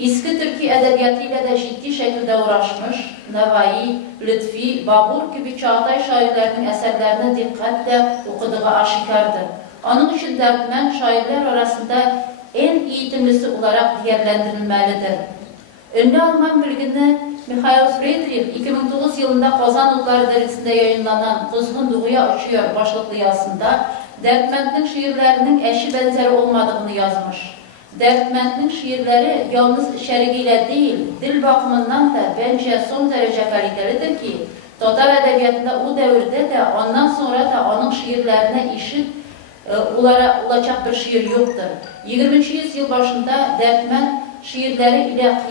Eski Türkiye edebiyatıyla da ciddi şekilde uğraşmış, Navai, Lütfi, Babur gibi çağatay şairlerinin eserlerine dikkatle okuduğu aşikardır. Onun için Dertmen şairler arasında en eğitimlisi olarak değerlendirilmelidir. Ünlü Alman bilgini Michael Friedrich 2009 yılında Kozan Okları dergisinde yayınlanan Kuzgun Doğuya Uçuyor başlıklı yazısında Dertment'in şiirlerinin eşi benzeri olmadığını yazmış. Dertment'in şiirleri yalnız içeriğiyle değil, dil bakımından da bence son derece kalitelidir ki Tatar edebiyatında o devirde de ondan sonra da onun şiirlerine eşit olacak bir şiir yoktur. 20. yüzyıl başında Dertment şiirleriyle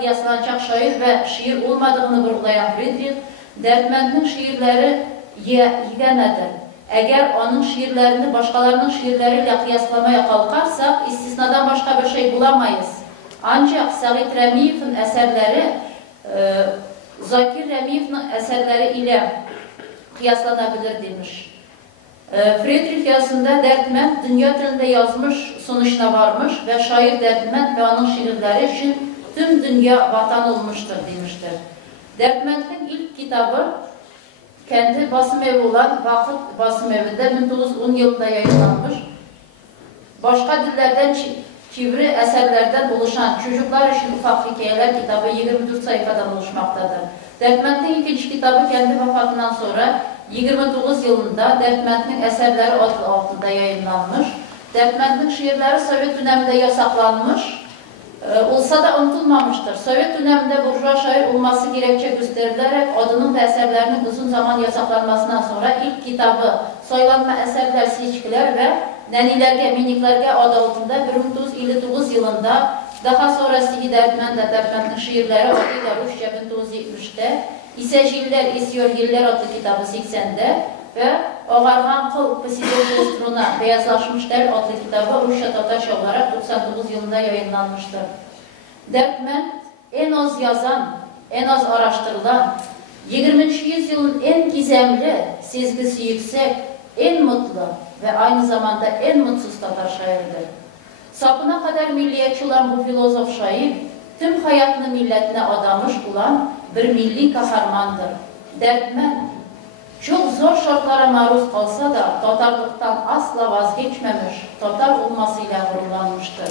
kıyaslanacak şair ve şiir olmadığını vurgulayan Friedrich, Dertment'in şiirleri yeganedir. Eğer onun şiirlerini başkalarının şiirleriyle kıyaslamaya kalkarsak istisnadan başka bir şey bulamayız. Ancak Sait Remiyev'in eserleri Zakir Remiyev'in eserleri ile kıyaslanabilir demiş. Friedrich yazısında Dertment dünya dilinde yazmış sonuçuna varmış ve şair Dertment ve onun şiirleri için tüm dünya vatan olmuştur demiştir. Dertment'in ilk kitabı kendi basım evi olan Vakıf basım evinde 1910 yılında yayınlanmış. Başka dillerden çeviri eserlerden oluşan Çocuklar için Ufak Hikayeler kitabı 24 sayfadan oluşmaktadır. Dertment'in ikinci kitabı kendi vefatından sonra 29 yılında Dertment'in eserleri adı altında yayınlanmış. Dertment'in şiirleri Sovyet döneminde yasaklanmış. Olsa da unutulmamıştır. Sovyet döneminde burjuva şair olması gerekçe gösterilerek adının ve eserlerinin uzun zaman yasaklanmasından sonra ilk kitabı Soylanma Eserler, Seçkiler ve Nenilerge, Miniklerge adı altında 1959 yılında daha sonra Sihi Dertment'in şiirleri adıyla Rusça 1970'te İseciller, İsiyor Yiller adlı kitabı 80'de ve Oğargan Kıl Psikolojik Struna Beyazlaşmış Del adlı kitabı Rusça Tatarca olarak 99 yılında yayınlanmıştır. Dertment en az yazan, en az araştırılan, 20. yüzyılın en gizemli, sezgisi yüksek, en mutlu ve aynı zamanda en mutsuz Tatar şairidir. Sapına kadar milliyetçi olan bu filozof şair, tüm hayatını milletine adamış olan bir milli kahramandır. Dertment, çok zor şartlara maruz kalsa da Tatarlıktan asla vazgeçmemiş, Tatar olmasıyla gururlanmıştır.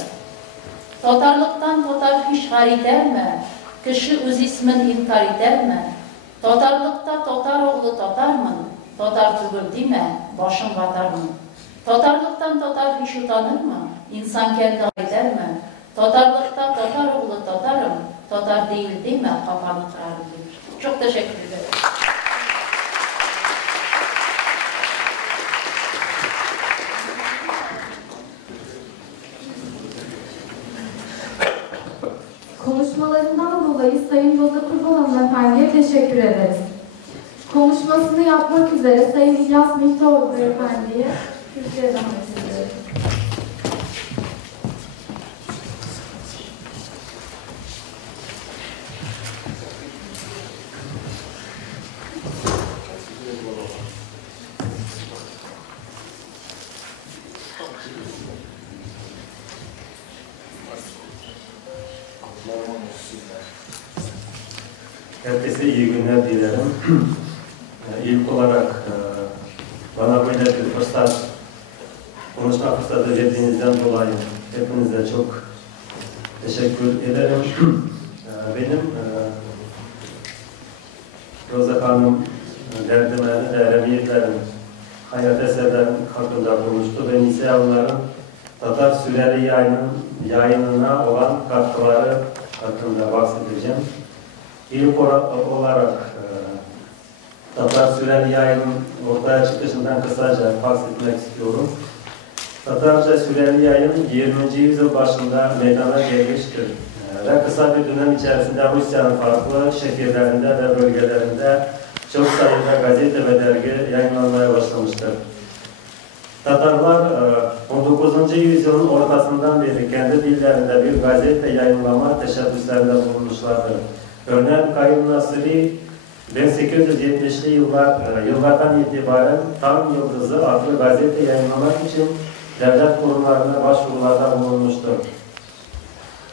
Tatarlıktan Tatar hiç gar eder mi? Kişi öz ismin inkar eder mi? Tatarlıkta Tatar oğlu Tatarmın, Tatar tügür değil mi? Başım batarmın. Tatarlıktan Tatar hiç utanır mı? İnsan kendi eder mi? Tatarlıkta Tatar oğlu Tatarım, Tatar değil mi? Kafanı kırarım demiş. Çok teşekkür ederim. Konuşmalarından dolayı Sayın Roza Kurban Hanımefendi'ye teşekkür ederiz. Konuşmasını yapmak üzere Sayın İlyas Mihtaoğlu Beyefendi'ye kürsüye davet ediyoruz. Herkese iyi günler dilerim. İlk olarak bana böyle bir fırsat, konuşma fırsatı verdiğinizden dolayı hepinize çok teşekkür ederim. Benim Roza Hanım Remiyevlerin hayat eserlerin hakkında konuştu. Ben ise onların Tatar Süreli yayınına olan katkıları hakkında bahsedeceğim. İlk olarak Tatar Süreli yayının ortaya çıkışından kısaca bahsetmek istiyorum. Tatarca Süreli yayın 20. yüzyıl başında meydana gelmiştir. Ve kısa bir dönem içerisinde Rusya'nın farklı şehirlerinde ve bölgelerinde çok sayıda gazete ve dergi yayınlanmaya başlamıştır. Tatarlar 19. yüzyılın ortasından beri kendi dillerinde bir gazete yayınlama teşebbüslerinde bulunmuşlardır. Örneğin Kayın Nasri 1870'li yıllardan itibaren Tam Yıldızı adlı gazete yayınlamak için devlet kurumlarına başvurularda bulunmuştur.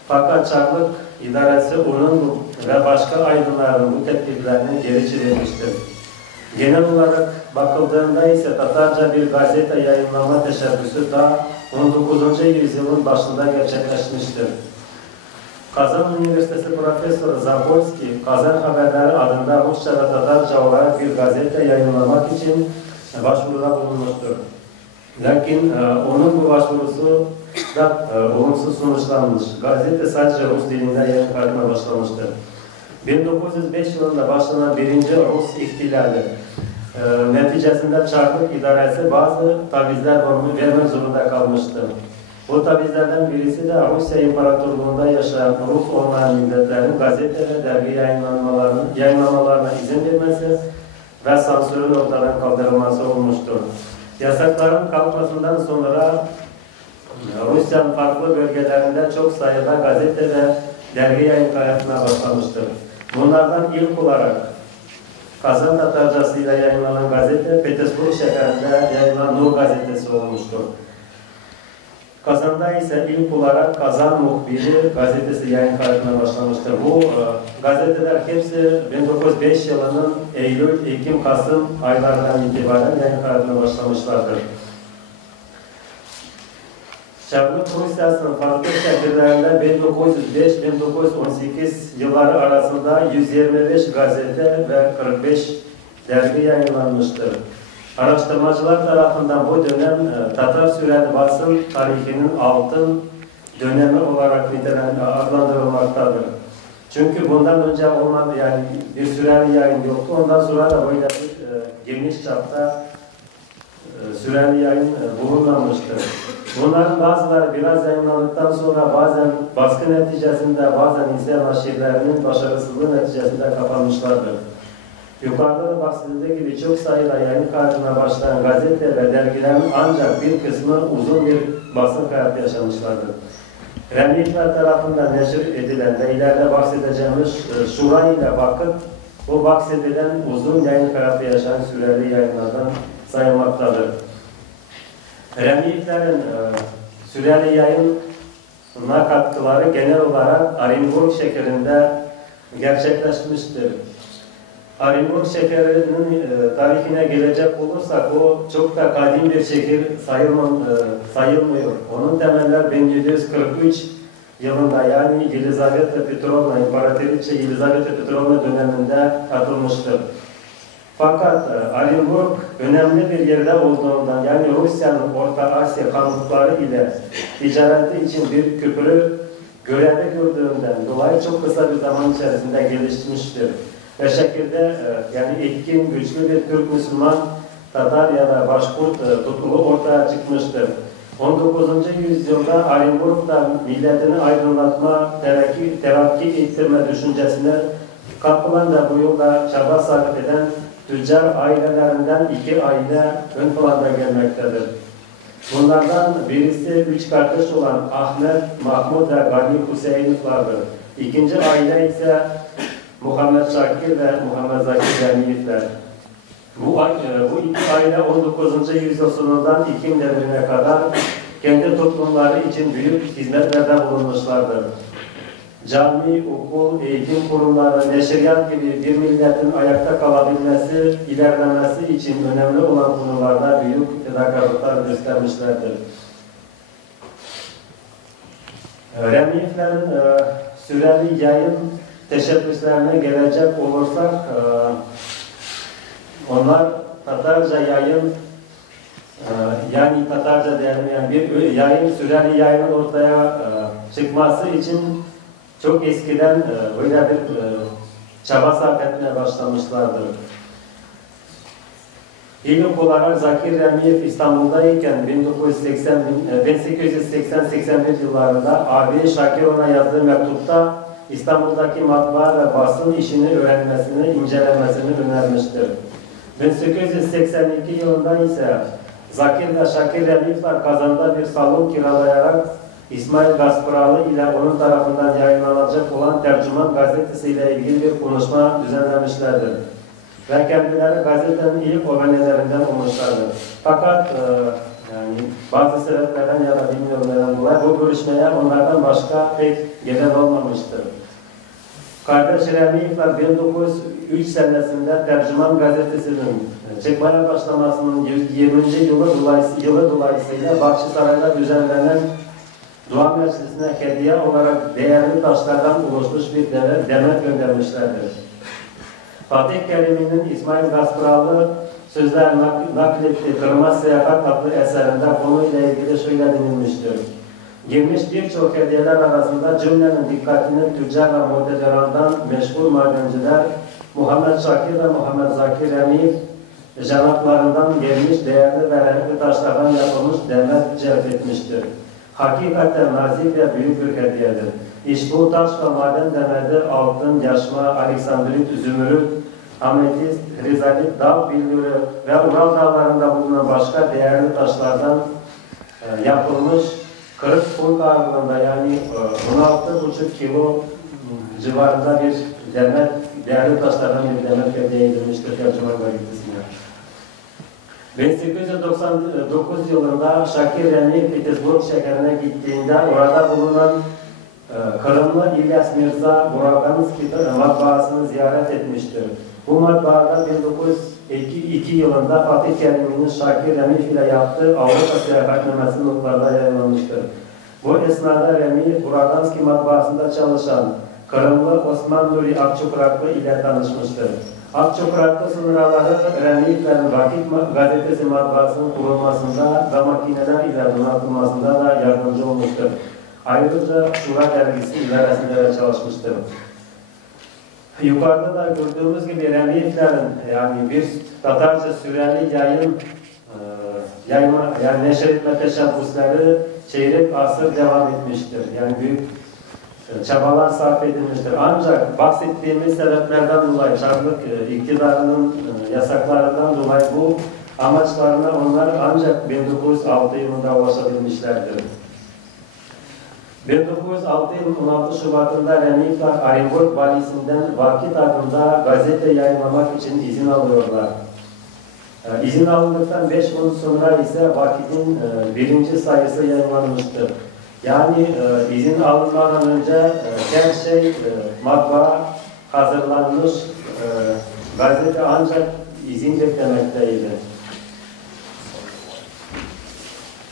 Fakat Çarlık idaresi onun ve başka aydınların bu tekliflerini geri çevirmiştir. Genel olarak bakıldığında ise Tatarca bir gazete yayınlama teşebbüsü ta 19. yüzyılın başında gerçekleşmiştir. Kazan Üniversitesi Profesörü Zapolski, Kazan Haberleri adında Rusça ve Tatarca olarak bir gazete yayınlamak için başvuruda bulunmuştur. Lakin onun bu başvurusu da olumsuz sonuçlanmış. Gazete sadece Rus dilinde yayın kaydına başlamıştır. 1905 yılında başlanan birinci Rus ihtilali neticesinde Çarlık İdaresi bazı tavizler vermek zorunda kalmıştı. Bu tavizlerden birisi de Rusya İmparatorluğu'nda yaşayan Rus olmayan milletlerin gazete ve dergi yayınlamalarına izin vermesi ve sansürün ortadan kaldırılması olmuştur. Yasakların kalkmasından sonra Rusya'nın farklı bölgelerinde çok sayıda gazete ve dergi yayın hayatına başlamıştır. Bunlardan ilk olarak Kazan Tatarcasıyla yayınlanan gazete Petersburg şehrinde yayınlanan Nur gazetesi olmuştur. Kazan'da ise ilk olarak Kazan Muhbiri gazetesi yayın hayatına başlamıştır. Bu gazeteler hepsi 1905 yılının Eylül, Ekim, Kasım aylarından itibaren yayın hayatına başlamışlardır. Çarlık Rusya'sının farklı şehirlerinde 1905-1918 yılları arasında 125 gazete ve 45 dergi yayınlanmıştır. Araştırmacılar tarafından bu dönem Tatar süreli basın tarihinin altın dönemi olarak adlandırılmaktadır. Çünkü bundan önce olmadı, yani bir süreli yayın yoktu. Ondan sonra da böyle bir geniş çapta süreli yayın bulunmamıştır. Bunların bazıları biraz yayınlandıktan sonra bazen baskı neticesinde, bazen isyan arşivlerinin başarısızlığı neticesinde kapanmışlardır. Yukarıda da bahsedildiği gibi çok sayıda yayın kaydına başlayan gazete ve dergilerin ancak bir kısmı uzun bir basın hayatı yaşamışlardır. Remiyetler tarafından neşir edilen ve ileride bahsedeceğimiz Şura ile Vakıf, bu bahsedilen uzun yayın hayatı yaşayan süreli yayınlardan sayılmaktadır. Remiyetlerin süreli yayına katkıları genel olarak Orenburg şehrinde gerçekleşmiştir. Orenburg şehrinin tarihine gelecek olursak o çok da kadim bir şehir sayılmıyor. Onun temeller 1743 yılında, yani Yelizaveta Petrovna, İmparatoriçe Yelizaveta Petrovna döneminde atılmıştır. Fakat Orenburg önemli bir yerde olduğundan, yani Rusya'nın Orta Asya kanıtları ile ticareti için bir köprü görevi gördüğünden dolayı çok kısa bir zaman içerisinde gelişmiştir. Ve şekilde yani etkin, güçlü bir Türk Müslüman, Tatar ya da Başkurt topluluğu ortaya çıkmıştır. 19. yüzyılda Orenburg'da milletini aydınlatma, terakki ettirme düşüncesine kapılan da bu yolda çaba sarf eden tüccar ailelerinden iki aile ön planda gelmektedir. Bunlardan birisi üç kardeş olan Ahmet, Mahmud ve Gani Hüseyin'lerdir. İkinci aile ise Muhammed Şakir ve Muhammed Zakir Remiyevler. Bu iki aile 19. yüzyıl sonundan Ekim devrine kadar kendi toplumları için büyük hizmetlerde bulunmuşlardır. Cami, okul, eğitim kurumları, neşriyat gibi bir milletin ayakta kalabilmesi, ilerlemesi için önemli olan konularda büyük fedakarlıklar göstermişlerdir. Remiyevlerin süreli yayın teşebbüslerine gelecek olursak, onlar Tatarca yayın, yani Tatarca denmeyen bir yayın, süreli yayının ortaya çıkması için çok eskiden böyle bir çaba sarf etmeye başlamışlardır. İlk olarak Zakir Remiyev İstanbul'dayken 1880-81 yıllarında abi Şakir ona yazdığı mektupta İstanbul'daki matbaa ve basın işini öğrenmesini, incelemesini önermiştir. 1882 yılında ise Zakir ve Şakir Remiyevler Kazan'da bir salon kiralayarak İsmail Gasparalı ile onun tarafından yayınlanacak olan Tercüman gazetesiyle ilgili bir konuşma düzenlemişlerdir. Ve kendileri gazetenin ilk abonelerinden olmuşlardır. Fakat yani bazı sebeplerden ya da bilmiyorum neden dolayı bu görüşmeye onlardan başka pek gelen olmamıştır. Kardeş Remiyevler 1903 senesinde Tercüman Gazetesi'nin çıkmaya başlamasının 120. yılı dolayısıyla Bahçesaray'da düzenlenen Dua Meclisi'ne hediye olarak değerli taşlardan oluşmuş bir demet göndermişlerdir. Fatih Kerimi'nin İsmail Gaspıralı sözler naklettiği Kırmaz Seyahat adlı eserinde konuyla ilgili şöyle denilmiştir. Girmiş birçok hediyeler arasında cümlenin dikkatini tüccar ve muhteceraldan meşgul madenciler Muhammed Şakir ve Muhammed Zakir Emir janaplarından gelmiş değerli ve renkli taşlardan yapılmış demet celp etmiştir. Hakikaten nazik ve büyük bir hediyedir. İş bu taş ve maden demedi altın, yaşma, aleksandrit, zümrüt, ametist, rizalit, dağ billürü ve Ural dağlarında bulunan başka değerli taşlardan yapılmış 40 funt ağırlığında yani 16,5 kilo civarında bir demet, değerli taşlardan bir demet hediye edilmiştir Tercüman Gazetesi'ne. 1899 yılında Şakir Remi Petersburg şehrine gittiğinde orada bulunan Kırımlı İlyas Mirza Buraganski matbaasını ziyaret etmiştir. Bu matbaada 1902 yılında Fatih Kerimi'nin Şakir Remi ile yaptığı Avrupa seyahatnamesi notlarda yayınlanmıştır. Bu esnada Remi Buraganski matbaasında çalışan Kırımlı Osman Nuri Akçukraklı ile tanışmıştır. Akçukraklı sınırları Remi'nin Vakit Gazetesi matbaasının kurulmasında ve makineler ile donatılmasında da yardımcı olmuştur. Ayrıca Şura dergisi idaresinde de çalışmıştır. Yukarıda da gördüğümüz gibi Remi'lerin yani bir Tatarca süreli yani neşr etme teşebbüsleri çeyrek asır devam etmiştir. Yani büyük çabalar sarf edilmiştir. Ancak bahsettiğimiz sebeplerden dolayı, Çarlık iktidarının yasaklarından dolayı bu amaçlarına onlar ancak 1906 yılında ulaşabilmişlerdir. 1906 yılının 16 Şubat'ında Remiyevler Arenburg valisinden Vakit adında gazete yayınlamak için izin alıyorlar. İzin alındıktan 5 gün sonra ise Vakit'in birinci sayısı yayınlanmıştır. Yani izin alınmadan önce her şey matbaa hazırlanmış, gazete ancak izin beklemekteydi.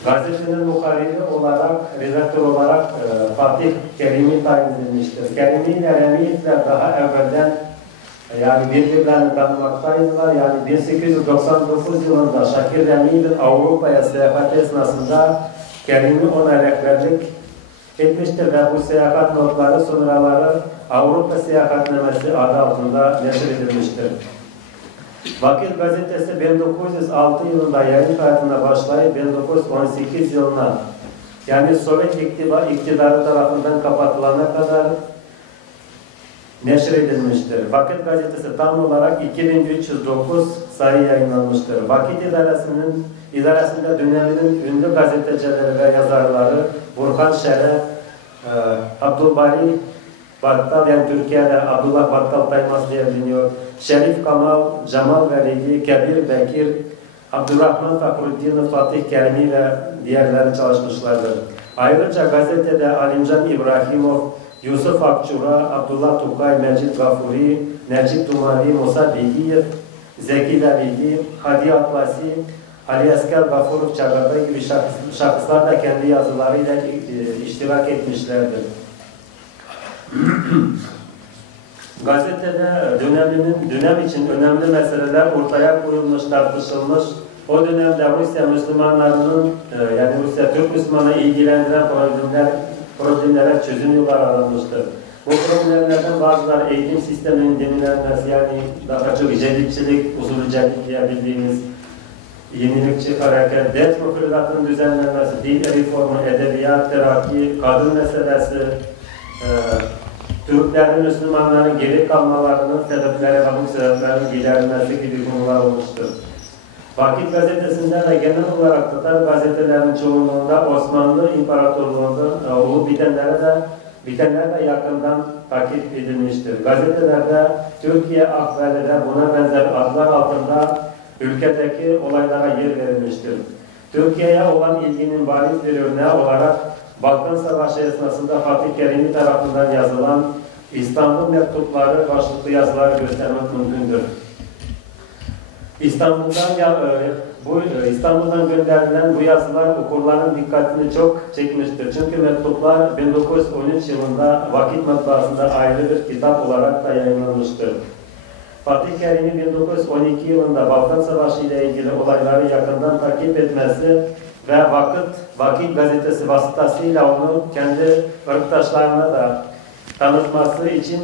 Gazetenin muharriri olarak, redaktör olarak Fatih Kerimi tayin edilmiştir. Kerimi ile Remiyevler daha evvelden yani birbirlerini tanımaktaydılar. Yani 1899 yılında Şakir Remiyev'in Avrupa'ya seyahati esnasında Kerimi ona rehberlik etmiştir ve bu seyahat notları sonraları Avrupa Seyahatnamesi adı altında neşr edilmiştir. Vakit gazetesi 1906 yılında yayın hayatına başlayıp 1918 yılına yani Sovyet iktidarı tarafından kapatılana kadar neşr edilmiştir. Vakit gazetesi tam olarak 2309 sayı yayınlanmıştır. Vakit idaresinde döneminin ünlü gazetecileri ve yazarları Burhan Şeref, Abdülbari Battal, yani Türkiye'de Abdullah Battal Taymaz diye biliniyor. Şerif Kamal, Cemal Velidi, Kebir Bekir, Abdurrahman Fakruddin, Fatih Kerimi ve diğerleri çalışmışlardır. Ayrıca gazetede Alimcan İbrahimov, Yusuf Akçura, Abdullah Tukay, Mecid Gafuri, Necip Tumari, Musa Bilgiyev, Zeki Velidi, Hadi Atlasi, Ali Esker Gafurov Çagarda gibi şahıslar da kendi yazılarıyla iştirak etmişlerdir. Gazetede dönem için önemli meseleler ortaya koyulmuş, tartışılmış. O dönemde Rusya Müslümanlarının yani Rusya Türk Müslümanı ilgilendiren problemlere çözüm yolları aranmıştır. Bu problemlerden bazıları eğitim sisteminin yenilenmesi, yani daha çok cedidçilik, usulcülük diyebildiğimiz yenilikçi hareket, ders müfredatının düzenlenmesi, dil reformu, edebiyat, terakki, kadın meselesi, Türklerin Müslümanların geri kalmalarının sebepleri ve bu sebeplerin giderilmesi gibi konular olmuştur. Vakit gazetesinde de genel olarak Tatar gazetelerinin çoğunluğunda Osmanlı İmparatorluğu'nda olup bitenler de yakından takip edilmiştir. Gazetelerde Türkiye ahvalinde buna benzer adlar altında ülkedeki olaylara yer verilmiştir. Türkiye'ye olan ilginin bariz bir örneği olarak Balkan Savaşı esnasında Fatih Kerimi tarafından yazılan İstanbul mektupları başlıklı yazıları göstermek mümkündür. İstanbul'dan gönderilen bu yazılar okurların dikkatini çok çekmiştir. Çünkü mektuplar 1913 yılında Vakit Matbaası'nda ayrı bir kitap olarak da yayınlanmıştır. Fatih Kerim'i 1912 yılında Balkan Savaşı ile ilgili olayları yakından takip etmesi ve Vakit gazetesi vasıtasıyla onu kendi ırktaşlarına da tanıtması için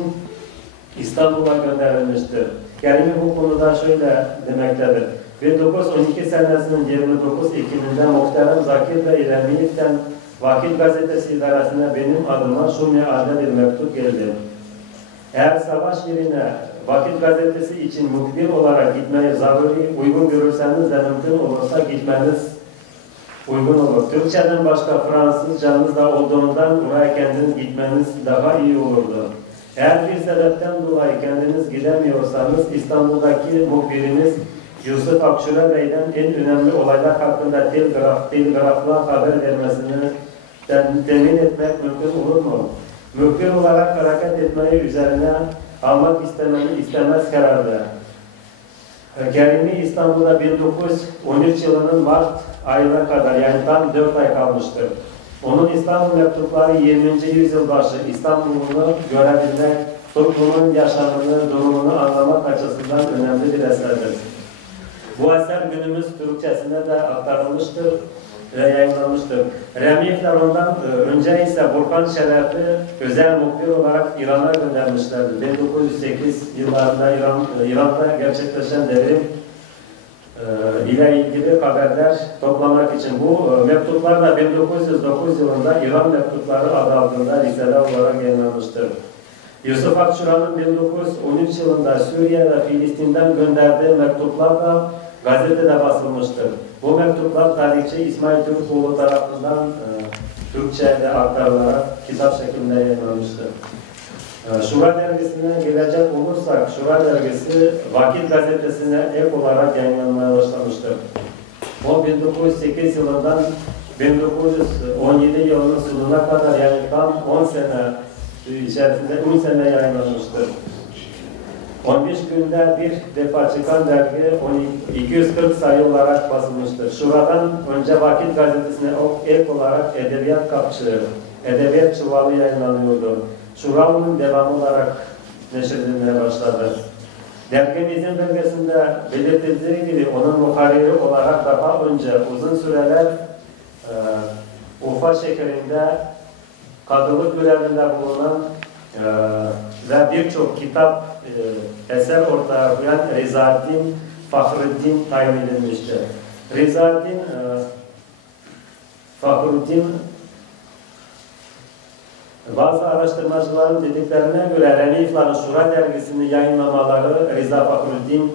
İstanbul'a gönderilmiştir. Kerimi bu konuda şöyle demektedir. 1912 senesinin 29 Ekim'inde Muhterem Zakir ve İremiyev'den Vakit gazetesi idaresine benim adıma şu mealde bir mektup geldi. Eğer savaş yerine Vakit gazetesi için muhbir olarak gitmeyi zaruri uygun görürseniz de mümkün olursa gitmeniz uygun olur. Türkçeden başka Fransızcanız da olduğundan oraya kendiniz gitmeniz daha iyi olurdu. Eğer bir sebepten dolayı kendiniz gidemiyorsanız İstanbul'daki muhbirimiz Yusuf Akşura Bey'den en önemli olaylar hakkında telgrafla haber vermesini temin etmek mümkün olur mu? Muhbir olarak hareket etmeyi üzerine almak istemez karardı. Kerimi İstanbul'da 1913 yılının Mart ayına kadar yani tam 4 ay kalmıştır. Onun İstanbul mektupları 20. yüzyıl başı İstanbul'unu görebilmek, toplumun yaşamını, durumunu anlamak açısından önemli bir eserdir. Bu eser günümüz Türkçesine de aktarılmıştır ve yayınlanmıştır. Remiyevler ondan önce ise Burhan Şeref'i özel muhbir olarak İran'a göndermişlerdi. 1908 yıllarında İran'da gerçekleşen devrim ile ilgili haberler toplamak için bu mektuplar da 1909 yılında İran mektupları adı altında liseler olarak yayınlanmıştır. Yusuf Akçura'nın 1913 yılında Suriye ve Filistin'den gönderdiği mektuplar da gazetede basılmıştır. Bu mektuplar tarihçi İsmail Türkoğlu tarafından Türkçe'de aktarılarak kitap şeklinde yayınlanmıştır. Şura dergisine gelecek olursak, Şura dergisi Vakit gazetesine ek olarak yayınlanmaya başlamıştır. O 1908 yılından 1917 yılının sonuna kadar yani tam 10 sene içerisinde 10 sene yayınlanmıştır. 15 günde bir defa çıkan dergi 240 sayı olarak basılmıştır. Şuradan önce Vakit gazetesine ek olarak Edebiyat Kapçığı, Edebiyat Çuvalı yayınlanıyordu. Şura onun devamı olarak neşredilmeye başladı. Dergimizin belgesinde belirtildiği gibi onun muharriri olarak daha önce uzun süreler Urfa şehrinde kadılık görevinde bulunan ve birçok kitap eser ortaya koyan Rizaettin Fahruddin tayin edilmiştir. Rizaettin Fahruddin bazı araştırmacıların dediklerine göre Remiyevlerin Şura dergisini yayınlamaları Riza Fahruddin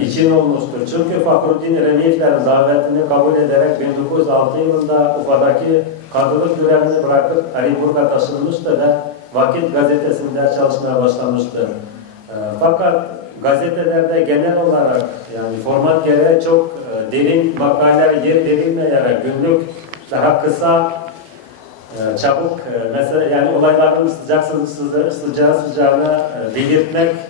için olmuştur. Çünkü Fahruddin Remiyevlerin davetini kabul ederek 1906 yılında Ufa'daki kadılık görevini bırakıp Ariburg'a taşınmıştı ve Vakit gazetesinde çalışmaya başlamıştır. Fakat gazetelerde genel olarak yani format gereği çok derin makaleler yer verilmeyerek günlük daha kısa çabuk mesela yani olayların sıcağına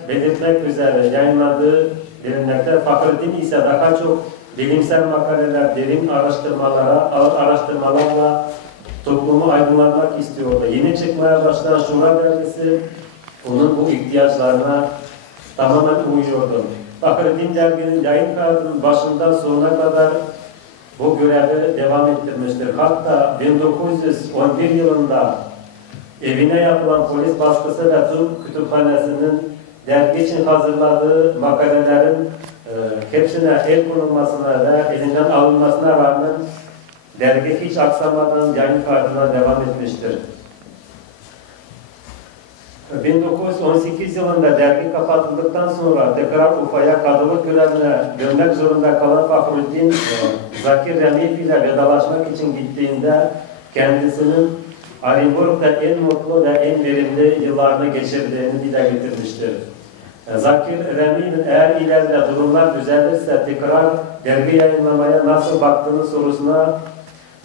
belirtmek üzere yayınladığı bilinmekte. Fahruddin ise daha çok bilimsel makaleler, derin araştırmalarla toplumu aydınlatmak istiyordu. Yeni çıkmaya başlayan Şura dergisi onun bu ihtiyaçlarına tamamen uyuyordu. Fahruddin derginin yayın kağıdının başından sonuna kadar bu görevi devam ettirmiştir. Hatta 1911 yılında evine yapılan polis baskısı ve Türk Kütüphanesi'nin dergi için hazırladığı makalelerin hepsine el konulmasına ve elinden alınmasına rağmen dergi hiç aksamadan yayın kağıdına devam etmiştir. 1918 yılında dergi kapatıldıktan sonra tekrar Ufa'ya kadılık görevine dönmek zorunda kalan Fahruddin, Zakir Remiyev ile vedalaşmak için gittiğinde kendisinin Ariburg'da en mutlu ve en verimli yıllarını geçirdiğini dile getirmiştir. Zakir Remiyev'in eğer ileride durumlar düzelirse tekrar dergi yayınlamaya nasıl baktığını sorusuna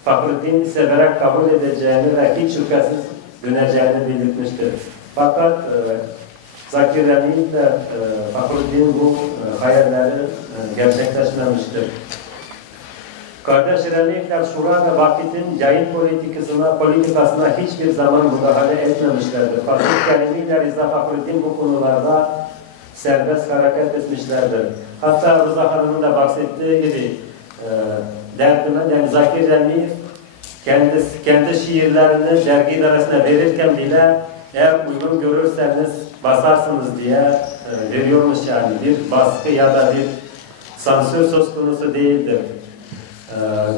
Fahruddin severek kabul edeceğini ve hiç şüphesiz döneceğini belirtmiştir. Fakat Zakir Remik ve Fahrettin bu hayalleri gerçekleşmemiştir. Kardeş Remikler Şura ve Vakit'in yayın politikasına hiçbir zaman müdahale etmemişlerdir. Fatih Kerimi ile Rıza Fahrettin bu konularda serbest hareket etmişlerdir. Hatta Rıza Hanım'ın da bahsettiği gibi derdime, yani Zakir Remik kendi şiirlerini dergi idaresine verirken bile eğer uygun görürseniz basarsınız diye veriyormuş yani. Bir baskı ya da bir sansür söz konusu değildir.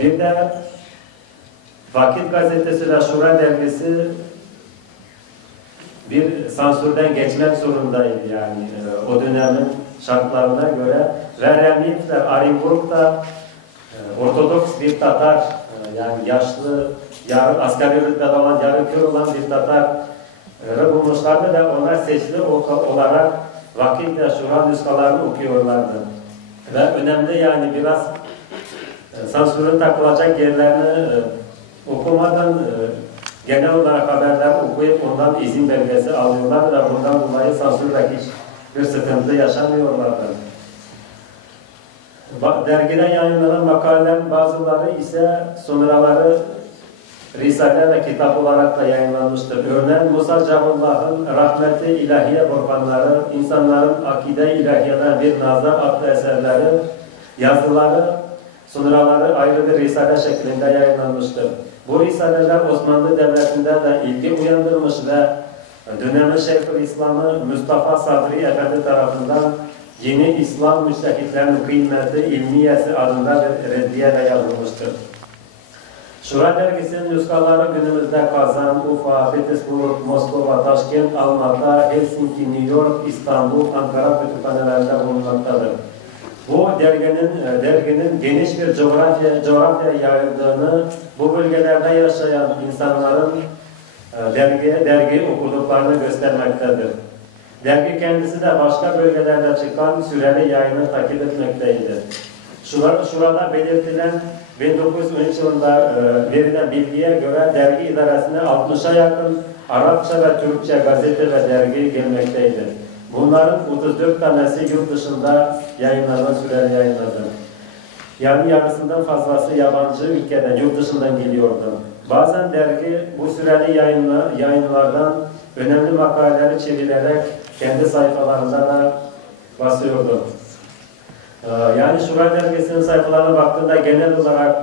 Bir de Vakit Gazetesi ve Şura Dergisi bir sansürden geçmek zorundaydı yani o dönemin şartlarına göre. Ve Remikler, Arinburg da Ortodoks bir Tatar, yani yaşlı, yarı asgari rütbede olan, yarı kör olan bir Tatar'ı bulmuşlardı ve onlar seçili olarak Vakit ve Şura nüskalarını okuyorlardı. Ve önemli yani biraz sansürün takılacak yerlerini okumadan genel olarak haberleri okuyup ondan izin belgesi alıyorlar ve bundan dolayı sansürle hiçbir sıkıntı yaşamıyorlardı. Dergide yayınlanan makalelerin bazıları ise sonraları Risale ve kitap olarak da yayınlanmıştır. Örneğin Musa Camullah'ın Rahmeti İlahiye Burhanları, insanların Akide İlahiye'den bir nazar adlı eserleri, yazıları, sonraları ayrı bir risale şeklinde yayınlanmıştır. Bu risaleler Osmanlı Devleti'nde de ilgi uyandırmış ve dönemin Şeyhülislam'ı Mustafa Sadri Efendi tarafından Yeni İslam Müçtehitlerinin Kıymeti İlmiyesi adında bir reddiyeyle yazılmıştır. Şura Dergisi'nin nüskaları günümüzde Kazan, Ufa, Petersburg, Moskova, Taşkent, Almatı, Helsinki, New York, İstanbul, Ankara kütüphanelerinde bulunmaktadır. Bu derginin geniş bir coğrafyaya yayıldığını, bu bölgelerde yaşayan insanların dergi okuduklarını göstermektedir. Dergi kendisi de başka bölgelerde çıkan süreli yayını takip etmekteydi. Şurada belirtilen 1913 yılında verilen bilgiye göre dergi idaresine 60'a yakın Arapça ve Türkçe gazete ve dergi gelmekteydi. Bunların 34 tanesi yurt dışında yayınlanan süreli yayınladı. Yani yarısından fazlası yabancı ülkeden, yurt dışından geliyordu. Bazen dergi bu süreli yayınlardan önemli makaleleri çevirerek kendi sayfalarında da basıyordu. Yani Şura Dergisi'nin sayfalarına baktığında genel olarak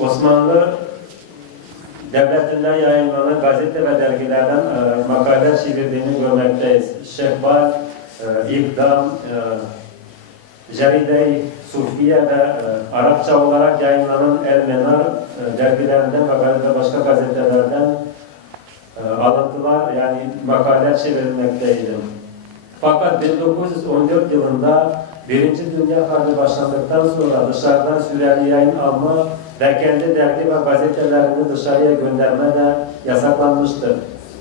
Osmanlı Devleti'nden yayınlanan gazete ve dergilerden makaleler çevirdiğini görmekteyiz. Şehbal, İkdam, Jaride-i Sufiye ve Arapça olarak yayınlanan El-Menar dergilerinden ve başka gazetelerden alıntılar yani makaleler çevrilmekteydi. Fakat 1914 yılında Birinci Dünya Harbi başlandıktan sonra dışarıdan süreli yayın alma ve kendi dergi ve gazetelerini dışarıya gönderme de yasaklanmıştır.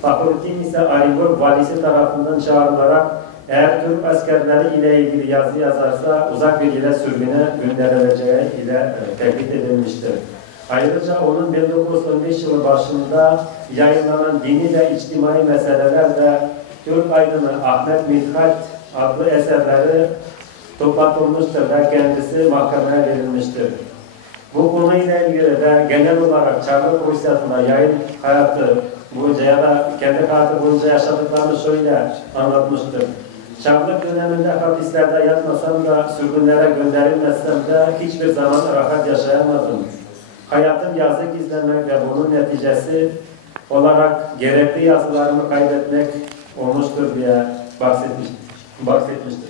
Fahrettin ise Arinburg valisi tarafından çağrılarak eğer Türk askerleri ile ilgili yazı yazarsa uzak bir ile sürgüne gönderileceği ile tehdit edilmiştir. Ayrıca onun 1915 yılı başında yayınlanan dini ve içtimai meseleler ve Türk aydını Ahmet Mithat adlı eserleri toplatılmıştır ve kendisi mahkemeye verilmiştir. Bu konuyla ilgili de genel olarak Çarlık Rusyası'nda yayın hayatı boyunca ya da kendi hayatı boyunca yaşadıklarını şöyle anlatmıştır. Çarlık döneminde hapislerde yatmasam da sürgünlere gönderilmezsem de hiçbir zaman rahat yaşayamadım. Hayatım yazı gizlemek ve bunun neticesi olarak gerekli yazılarımı kaybetmek olmuştur diye bahsetmiştir.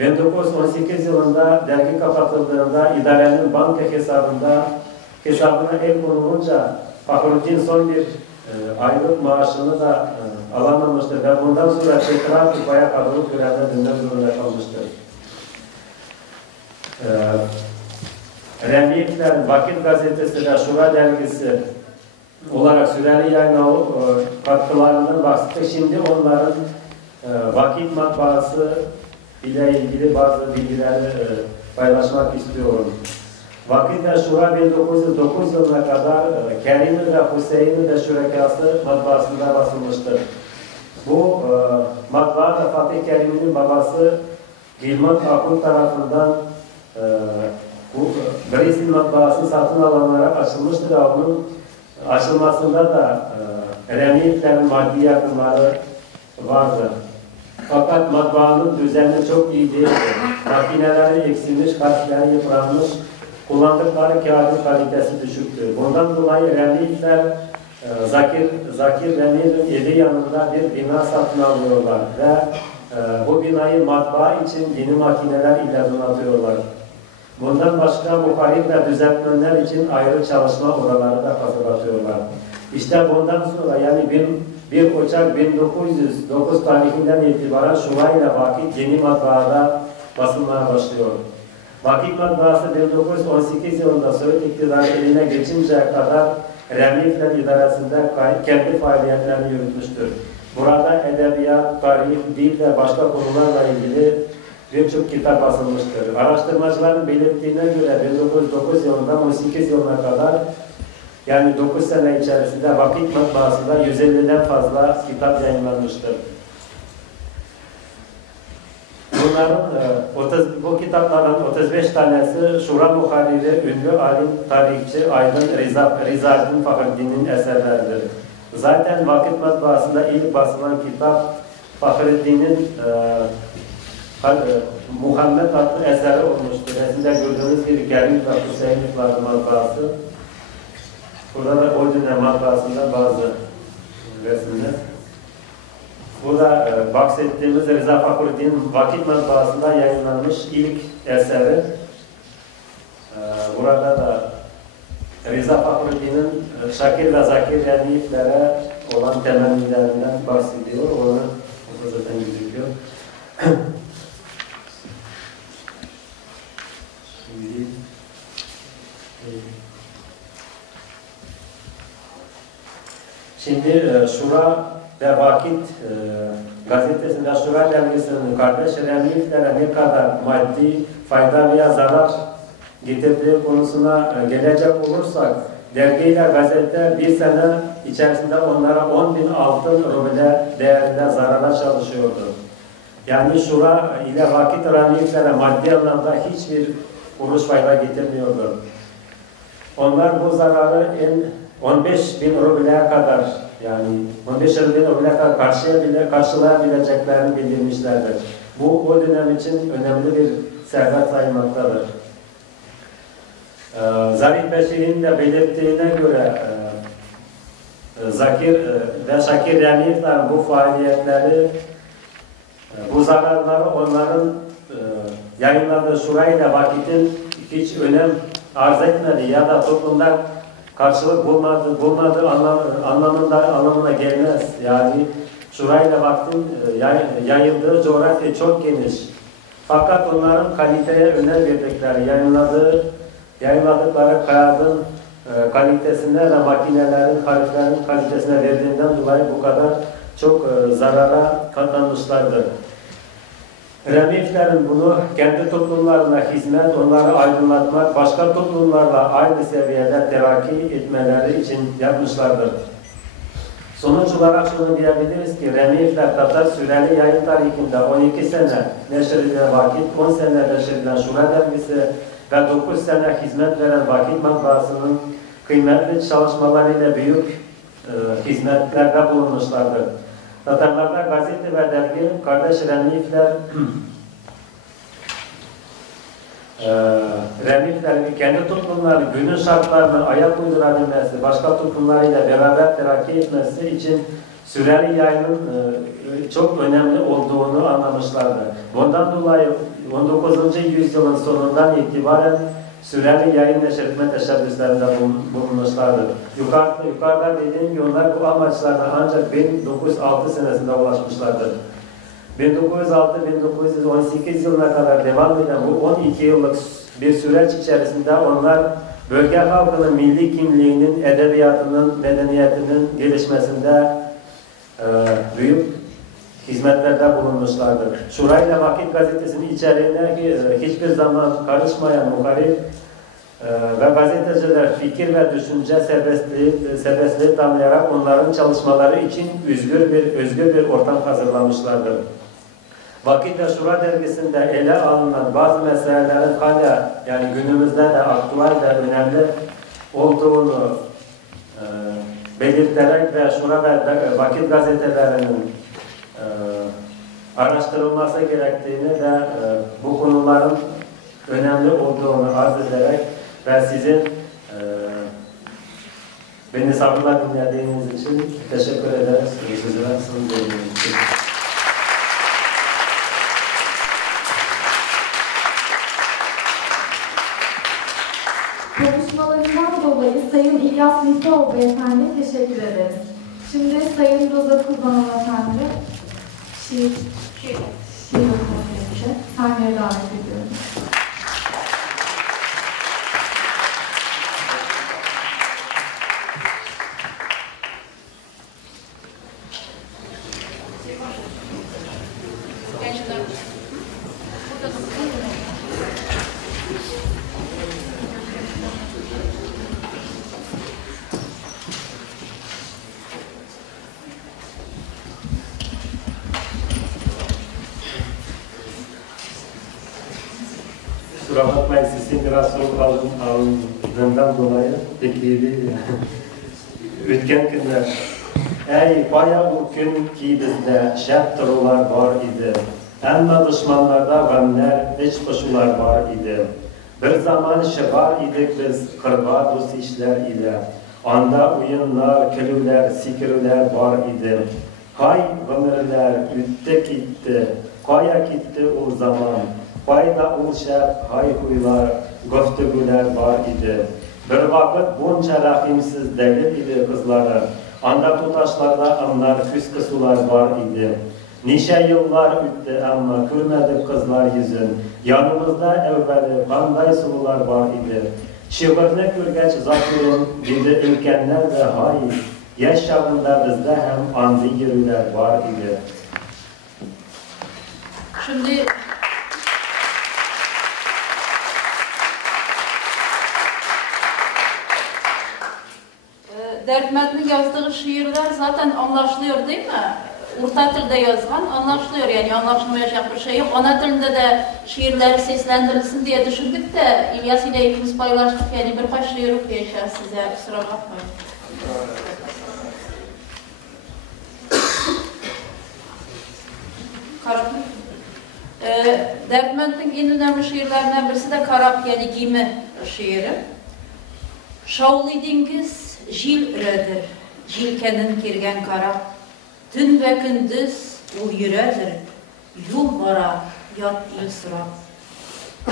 1918 yılında dergi kapatıldığında idarenin banka hesabına el konulunca Fahrettin son bir aylık maaşını da alamamıştır ve bundan sonra tekrar Kupa'ya kadılıp görevden dönmek zorunda kalmıştır. Remikler, Vakit Gazetesi ve Şura Dergisi olarak süreli yayın katkılarından bahsettik. Şimdi onların Vakit matbaası ile ilgili bazı bilgileri paylaşmak istiyorum. Vakit ve Şura 1909 yılına kadar Kerim ve Hüseyin ve Şürekası matbaasında basılmıştır. Bu matbaa da Fatih Kerim'in babası Gilman Akun tarafından Brizil matbaası satın alanlara açılmıştır ve onun açılmasında da Remiyetlerin maddi yardımları vardı. Fakat matbaanın düzeni çok iyi değildi. Makineleri eksilmiş, harfleri yıpranmış, kullandıkları kağıdın kalitesi düşüktü. Bundan dolayı Remiyetler Zakir Remiyet'in evi yanında bir bina satın alıyorlar ve bu binayı matbaa için yeni makineler ile donatıyorlar. Bundan başka muharip ve düzeltmenler için ayrı çalışma odaları da hazırlatıyorlar. İşte bundan sonra yani 1 Ocak 1909 tarihinden itibaren Şura ile Vakit yeni matbaada basılmaya başlıyor. Vakit matbaası 1918 yılında Sovyet iktidarı eline geçinceye kadar Remiyetler idaresinde kendi faaliyetlerini yürütmüştür. Burada edebiyat, tarih, dil ve başka konularla ilgili birçok kitap basılmıştır. Araştırmacıların belirttiğine göre 1909 yılından 18 yılına kadar yani 9 sene içerisinde Vakit matbaasında 150'den fazla kitap yayınlanmıştır. Bu kitapların 35 tanesi Şura muharriri, ünlü alim tarihçi Aydın Rizaettin Fahrettin'in eserleridir. Zaten Vakit matbaasında ilk basılan kitap Fahrettin'in Muhammed adlı eseri olmuştur. Resimde gördüğünüz gibi Kerim ve Hüseyin matbaası. Burada da o dönem matbaasında bazı resimler. Burada bahsettiğimiz Rıza Fakhrettin'in Vakit matbaasında yayınlanmış ilk eseri. Burada da Rıza Fakhrettin'in Şakir ve Zakir Remiyetler'e olan temellilerinden bahsediyor. Onu zaten gözüküyor. Şimdi Şura ve Vakit gazetesinde Şura dergisinin kardeş Remiyetler'e ne kadar maddi fayda veya zarar getirdiği konusuna gelecek olursak, dergiyle gazete bir sene içerisinde onlara 10.000 altın ruble değerinde zarara çalışıyordu. Yani Şura ile Vakit Remiyetler'e maddi anlamda hiçbir kuruş fayda getirmiyordu. Onlar bu zararı 15.000 rubleye kadar yani 15.000 rubleye kadar karşılayabileceklerini bildirmişlerdir. Bu o dönem için önemli bir servet sayılmaktadır. Zarif Beşir'in de belirttiğine göre Zakir ve Şakir Remiyetler bu faaliyetleri, bu zararları onların yayınladığı Şura ile Vakit'in hiç önem arz etmedi ya da toplumda karşılık bulmadığı anlamına gelmez. Yani Şura ile Vakit'in yayıldığı coğrafya çok geniş. Fakat onların kaliteye önem verdikleri, yayınladıkları kağıdın kalitesine ve makinelerin, harflerin kalitesine verdiğinden dolayı bu kadar çok zarara katlanmışlardır. Remiyetlerin bunu kendi toplumlarına hizmet, onları aydınlatmak, başka toplumlarla aynı seviyede terakki etmeleri için yapmışlardır. Sonuç olarak şunu diyebiliriz ki Remiyetler Tatar süreli yayın tarihinde 12 sene neşredilen Vakit, 10 sene neşredilen Şura dergisi ve 9 sene hizmet veren Vakit matbaasının kıymetli çalışmalarıyla büyük hizmetlerde bulunmuşlardır. Tatarlarda gazete ve dergi kardeş Remiyetler Remiyetler kendi toplumları günün şartlarına ayak uydurabilmesi, başka toplumlarıyla beraber terakki etmesi için süreli yayının çok önemli olduğunu anlamışlardı. Bundan dolayı 19. yüzyılın sonundan itibaren süreli yayın neşretme teşebbüslerinde bulunmuşlardır. Yukarıda dediğim gibi onlar bu amaçlarına ancak 1906 senesinde ulaşmışlardır. 1906-1918 yılına kadar devam eden bu 12 yıllık bir süreç içerisinde onlar bölge halkının milli kimliğinin, edebiyatının, medeniyetinin gelişmesinde büyük hizmetlerde bulunmuşlardır. Şura ile Vakit gazetesinin içeriğine hiçbir zaman karışmayan muharrir ve gazeteciler fikir ve düşünce serbestliği tanıyarak onların çalışmaları için özgür bir ortam hazırlamışlardır. Vakit ve Şura dergisinde ele alınan bazı meselelerin hala yani günümüzde de aktüel ve önemli olduğunu belirterek ve Şura ve Vakit gazetelerinin araştırılması gerektiğini ve bu konuların önemli olduğunu arz ederek ve sizin beni sabırla dinlediğiniz için teşekkür ederiz. Sözüne son verdiğiniz için. Konuşmalarından dolayı Sayın İlyas Mihtaoğlu Beyefendi'ye teşekkür ederiz. Şimdi Sayın Roza Kurban Hanımefendi şiir okumak için sahneye davet ediyorum. Kusura bakmayın, sesim biraz soğuk aldığımdan dolayı pek iyi değil. Ötken günler. Ey bayağı o gün ki bizde şart tırılar var idi. Ama düşmanlarda gamler, iç koşular var idi. Bir zaman şıbar idik biz kırba dost işler ile. Anda oyunlar, külüler, sikirler var idi. Kay ömürler ütte gitti, kaya gitti o zaman. Bayda ulşap, hayhuylar, göftügüler var idi. Bir vakit bunca rahimsiz devlet idi kızları. Anda tutaşlarda anlar, füsküsular var idi. Nice yıllar üttü ama görmedik kızlar yüzün. Yanımızda evveli kanday sulular var idi. Şiirni görgeç zakirin dedi ülkenler ve hay. Yaş çağında bizde hem andı yürüler var idi. Şimdi Dertmet'in yazdığı şiirler zaten anlaşılıyor değil mi? Urta tilde yazgan anlaşılıyor, yani anlaşılmayacak bir şey yok. Ana dilinde de şiirleri seslendirilsin diye düşündük de İlyas ile ikimiz paylaştık, yani birkaç şiir okuyacağız size, kusura bakmayın. Dertmet'in en önemli şiirlerinden birisi de Karap yani Gimi şiiri. Şavlidingiz jil üredir, jilkenin kirgen karap. Tün ve gündüz o yüredir, yol bara yat il sırap.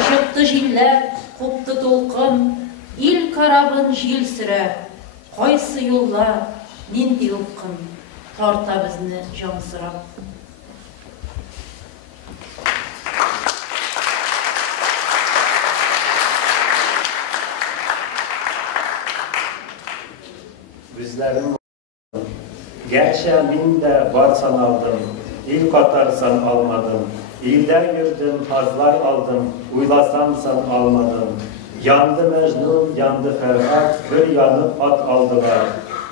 Çıktı jiller, koptu dolkun, il karabın jil süre. Kaysı yollar, nindi yolkun, tarta bizni can sırap. Bizlerim gerçi min de varsan aldım, ilk atarsan almadım. İlden yürüdüm, hazlar aldım, uylasam san almadım. Yandı Mecnun, yandı Ferhat, bir yanıp at aldılar.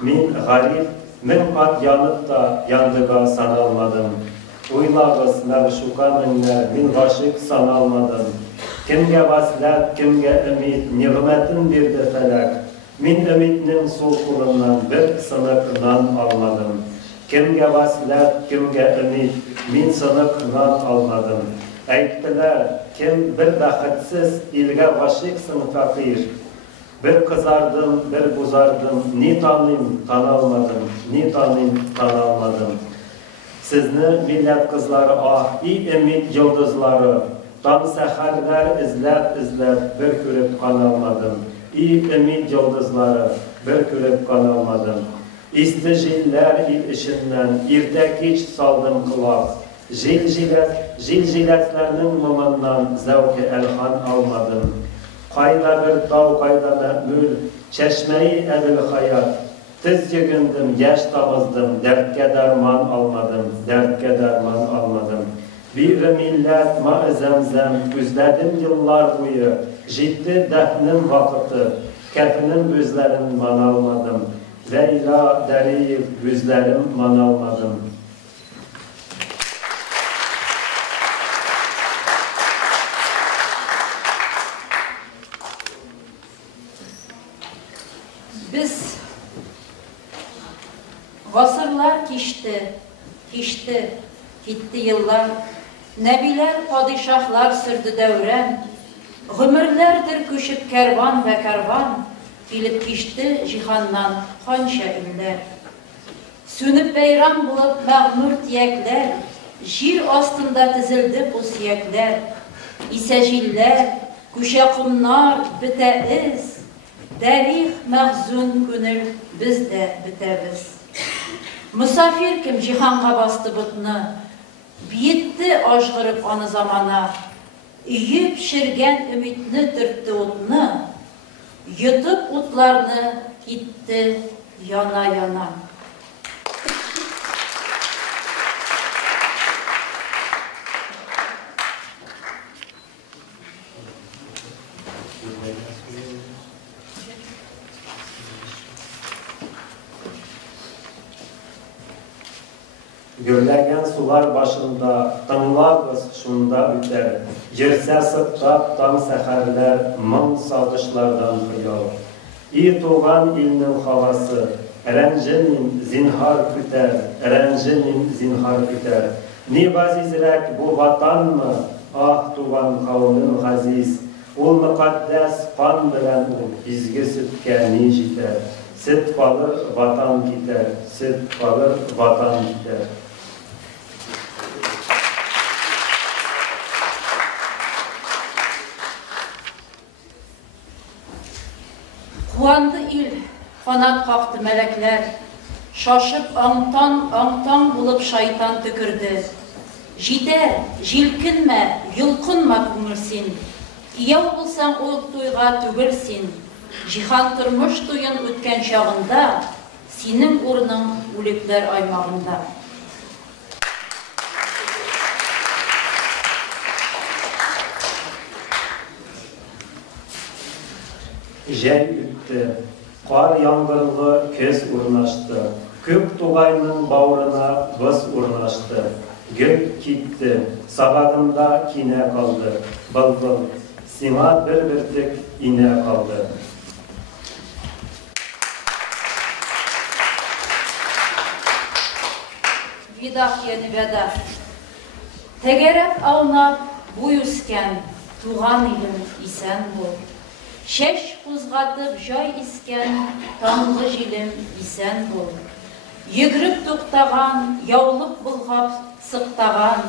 Min garip, min kat yanıp da yandıga san almadım. Uylağız mevşuka minler, min gaşık san almadım. Kimge vaslet, kimge ümit, nimetin bir de felek. Min ümitinin sol kulundan bir sınık nan almadım. Kimge vaslet, kimge ümit, min sınık nan almadım. Eyttiler, kim bir bahitsiz ilge vaşiksın fakir. Bir kızardım, bir buzardım, ni tanıyım, tanalmadım, ni tanıyım, tanalmadım. Sizni millet kızları ah, iyi ümit yıldızları, tam seherler izlep bir görüp kanalmadım. İyi ümit yıldızları, bir görüp kanalmadım. İstijiller il işinden, irtek hiç saldım kulak. Jil-jiletlerinin mumundan zevki elhan almadım. Kayda bir dağ kayda mehmül, çeşmeyi edil hayat. Tiz yıgındım, yaş damızdım, dertke derman almadım, dertke derman almadım. Bir millet ma-ı zemzem, üzledim yıllar boyu, Ciddi defnin vakıtı, kefinin gözlerim manalmadım. Leyla Deriyev gözlerim manalmadım. Biz asırlar geçti, gitti yıllar. Nebiler, padişahlar sürdü devren. Ömürlerdir köşüp kervan ve kervan. Bilip geçti cihandan hanşa iller. Sönüp beyran bulup mağmur diyekler. Jir astında dizildi bu siyekler. İseciller, kuşa kumlar biteyiz. Derih mehzun gönül biz de bitebiz. Musafir kim cihanğa bastı bıtını. Biyitti aşkırıp anı zamana. Üyüp şirgen ümitini dürttü otunu. Yutup utlarını gitti yana yana. Göllergen sular başında, tımlar ısışında üter. Girse sıkta tam seherler, mın saldışlardan kıyal. İyi tuğan ilinin havası, erencinin zinhar küter, erencinin zinhar küter. Ni bazizrek bu vatan mı? Ah tuğan kavmin gaziz. Ol mukaddes kan bilen bizge sütke ni jiter. Süt kalır vatan gider, süt kalır vatan gider. Kuandı il, kanat kalktı melekler. Şaşıp amtan bulup şeytan tükürdü. Jide, jilkinme, yulkunma kumursin. İyav bulsan oğuk duyga tügülsin. Cihan turmuş duyun ötken çağında, senin urnun uluklar aymağında. Jel üttü, kar yağmurlu köz urnaştı. Kök tuğayının bağrına bız urnaştı. Gök gitti, sabahında kine kaldı. Bılbıl, sima bir tık ine kaldı. Vidah yeni veda. Tegerep avnap bu yüzken, tuğan ilim isen bol. Şeş kuzgatıp jay isken, tanlı jilim isen bol. Yıgrıp tuktağan, yavlık bulgap sıktağan,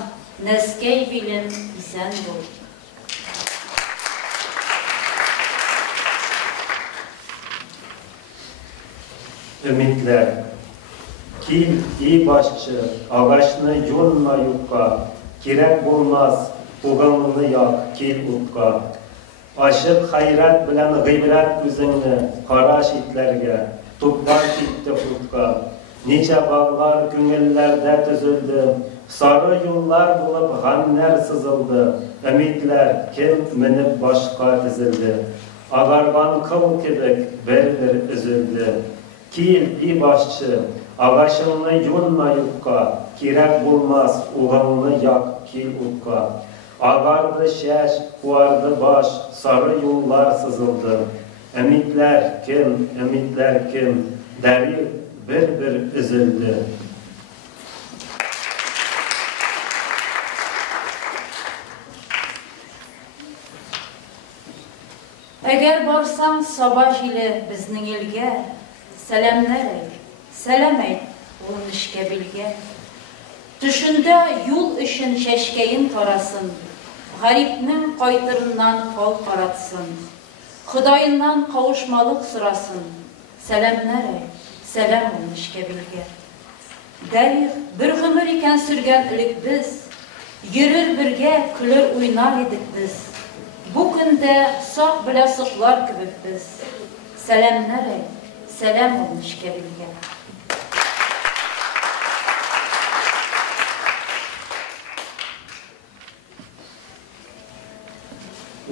neskey bilim isen bol. Ümitler, kil iyi başçı, ağaçını yolma yukka, kirek bulmaz, buğanını yak, kil utka. Aşık hayrat bilen gıybret üzünü, kara şitlerge, tuplar gitti futka. Nice bağlar küngüllerde tüzüldü, sarı yollar bulup hanner sızıldı. Ümitler kim minip başka dizildi, ağargan kıl kibik bir üzüldü. Kil iyi başçı, ağaçını yolma yukka, kirek bulmaz, uğanını yak, kil utka. Ağardı şeş, kuardı baş, sarı yollar sızıldı. Ümitler kim, deri bir üzüldü. Eğer barsan sabah ile bizning ilge, selam et, onun işke bilge. Düşünde yol işin şeşkeyin tarasın, garipnin kaytırından kol karatsın, Hıdayından kavuşmalık sırasın, selam onun işke bilge. Derih bir ömür iken sürgen ilik biz, yürür birge, külür uynar edik biz. Bu günde sağ bile sıklar kübük biz. Selam olmuş kebilge.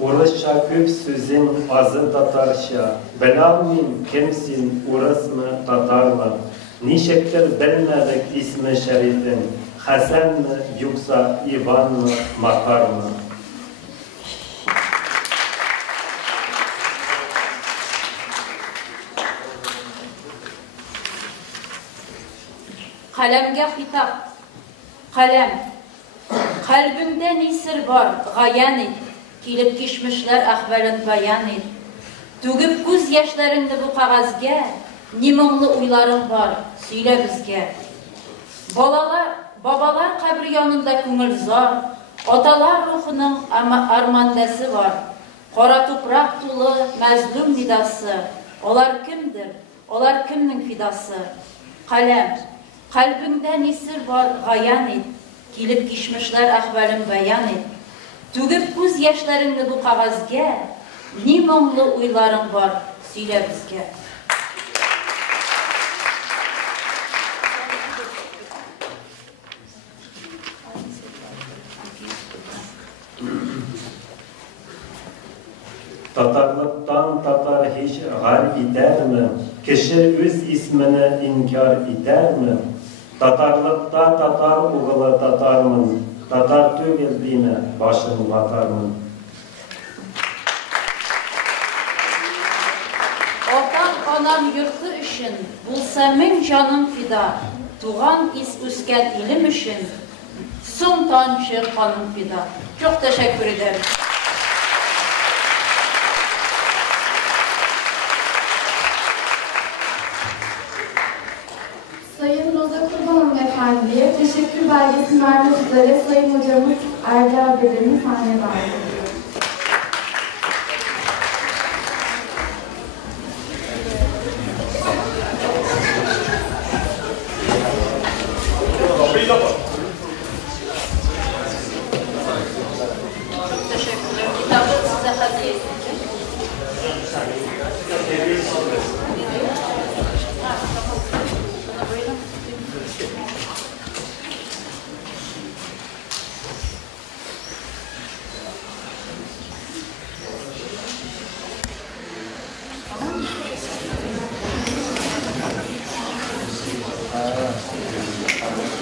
Urusça köp sözün azı Tatarşa, belavmin kimsin uras mı Tatar mı? Nişektir bilmedik ismi şerifin, Hasan mı yoksa İvan mı Makar mı? Kalemge hitap. Kalem. Kalbimde ne sır var, gayan et. Kilip geçmişler ahvalın bayan et. Tügüp göz yaşlarında bu kağızga, nimonlu uylarım var, söyle bizge. Babalar kabri yanında köngül zor, otalar ruhunun armandası var. Kara toprak tulu mazlum nidası. Olar kimdir? Olar kimnin fidası? Kalem. Kalbimde nisir var gayan et. Kilip geçmişler ahvalın bayan et. Tügüp göz yaşlarında bu kağızga, nimonlu uylarım var, söyle bizge. Tatarlıktan Tatar hiç gar eder mi? Kişi öz ismini inkar eder mi? Tatarlıkta Tatar oğlu Tatarmın, Tatar tügüldüğüne başım vatarmın. Otan anam yurtu için, bulsa min canım fida, tuğan is üsken ilim için, son tanrı kanım fida. Çok teşekkür ederim. Sayın Roza Kurban Efendi'ye teşekkür belgesi vermek üzere Sayın Hocamız Erdal Beden'i sahneye davet ediyoruz. Çok teşekkürler. Kitabı size hediye edeceğim.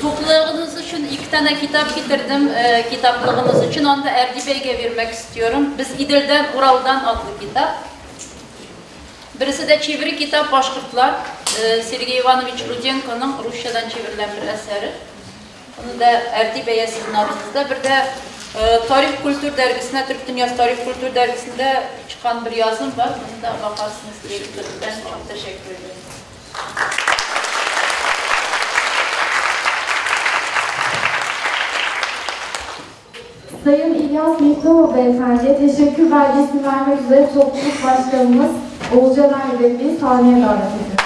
Topluluğunuz için 2 tane kitap getirdim. Kitaplığınız için onu da Erdi Bey'e vermek istiyorum. Biz İdil'den, Ural'dan adlı kitap. Birisi de çeviri kitap Başkırtlar. Sergey Ivanovich Rudenko'nun Rusçadan çevrilen bir eseri. Onu da Erdi Bey'e sizin adınızda. Bir de Tarih Kültür Dergisi'ne, Türk Dünyası Tarih Kültür Dergisi'nde çıkan bir yazım var. Onu da bakarsınız diye getirdim. Ben çok teşekkür ederim. Sayın İlyas Miftahov Beyefendi'ye teşekkür belgesini vermek üzere topluluk başkanımız Oğulcan Erdevi'yi sahneye davet ediyoruz.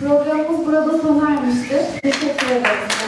Programımız burada sona ermiştir. Teşekkür ederiz.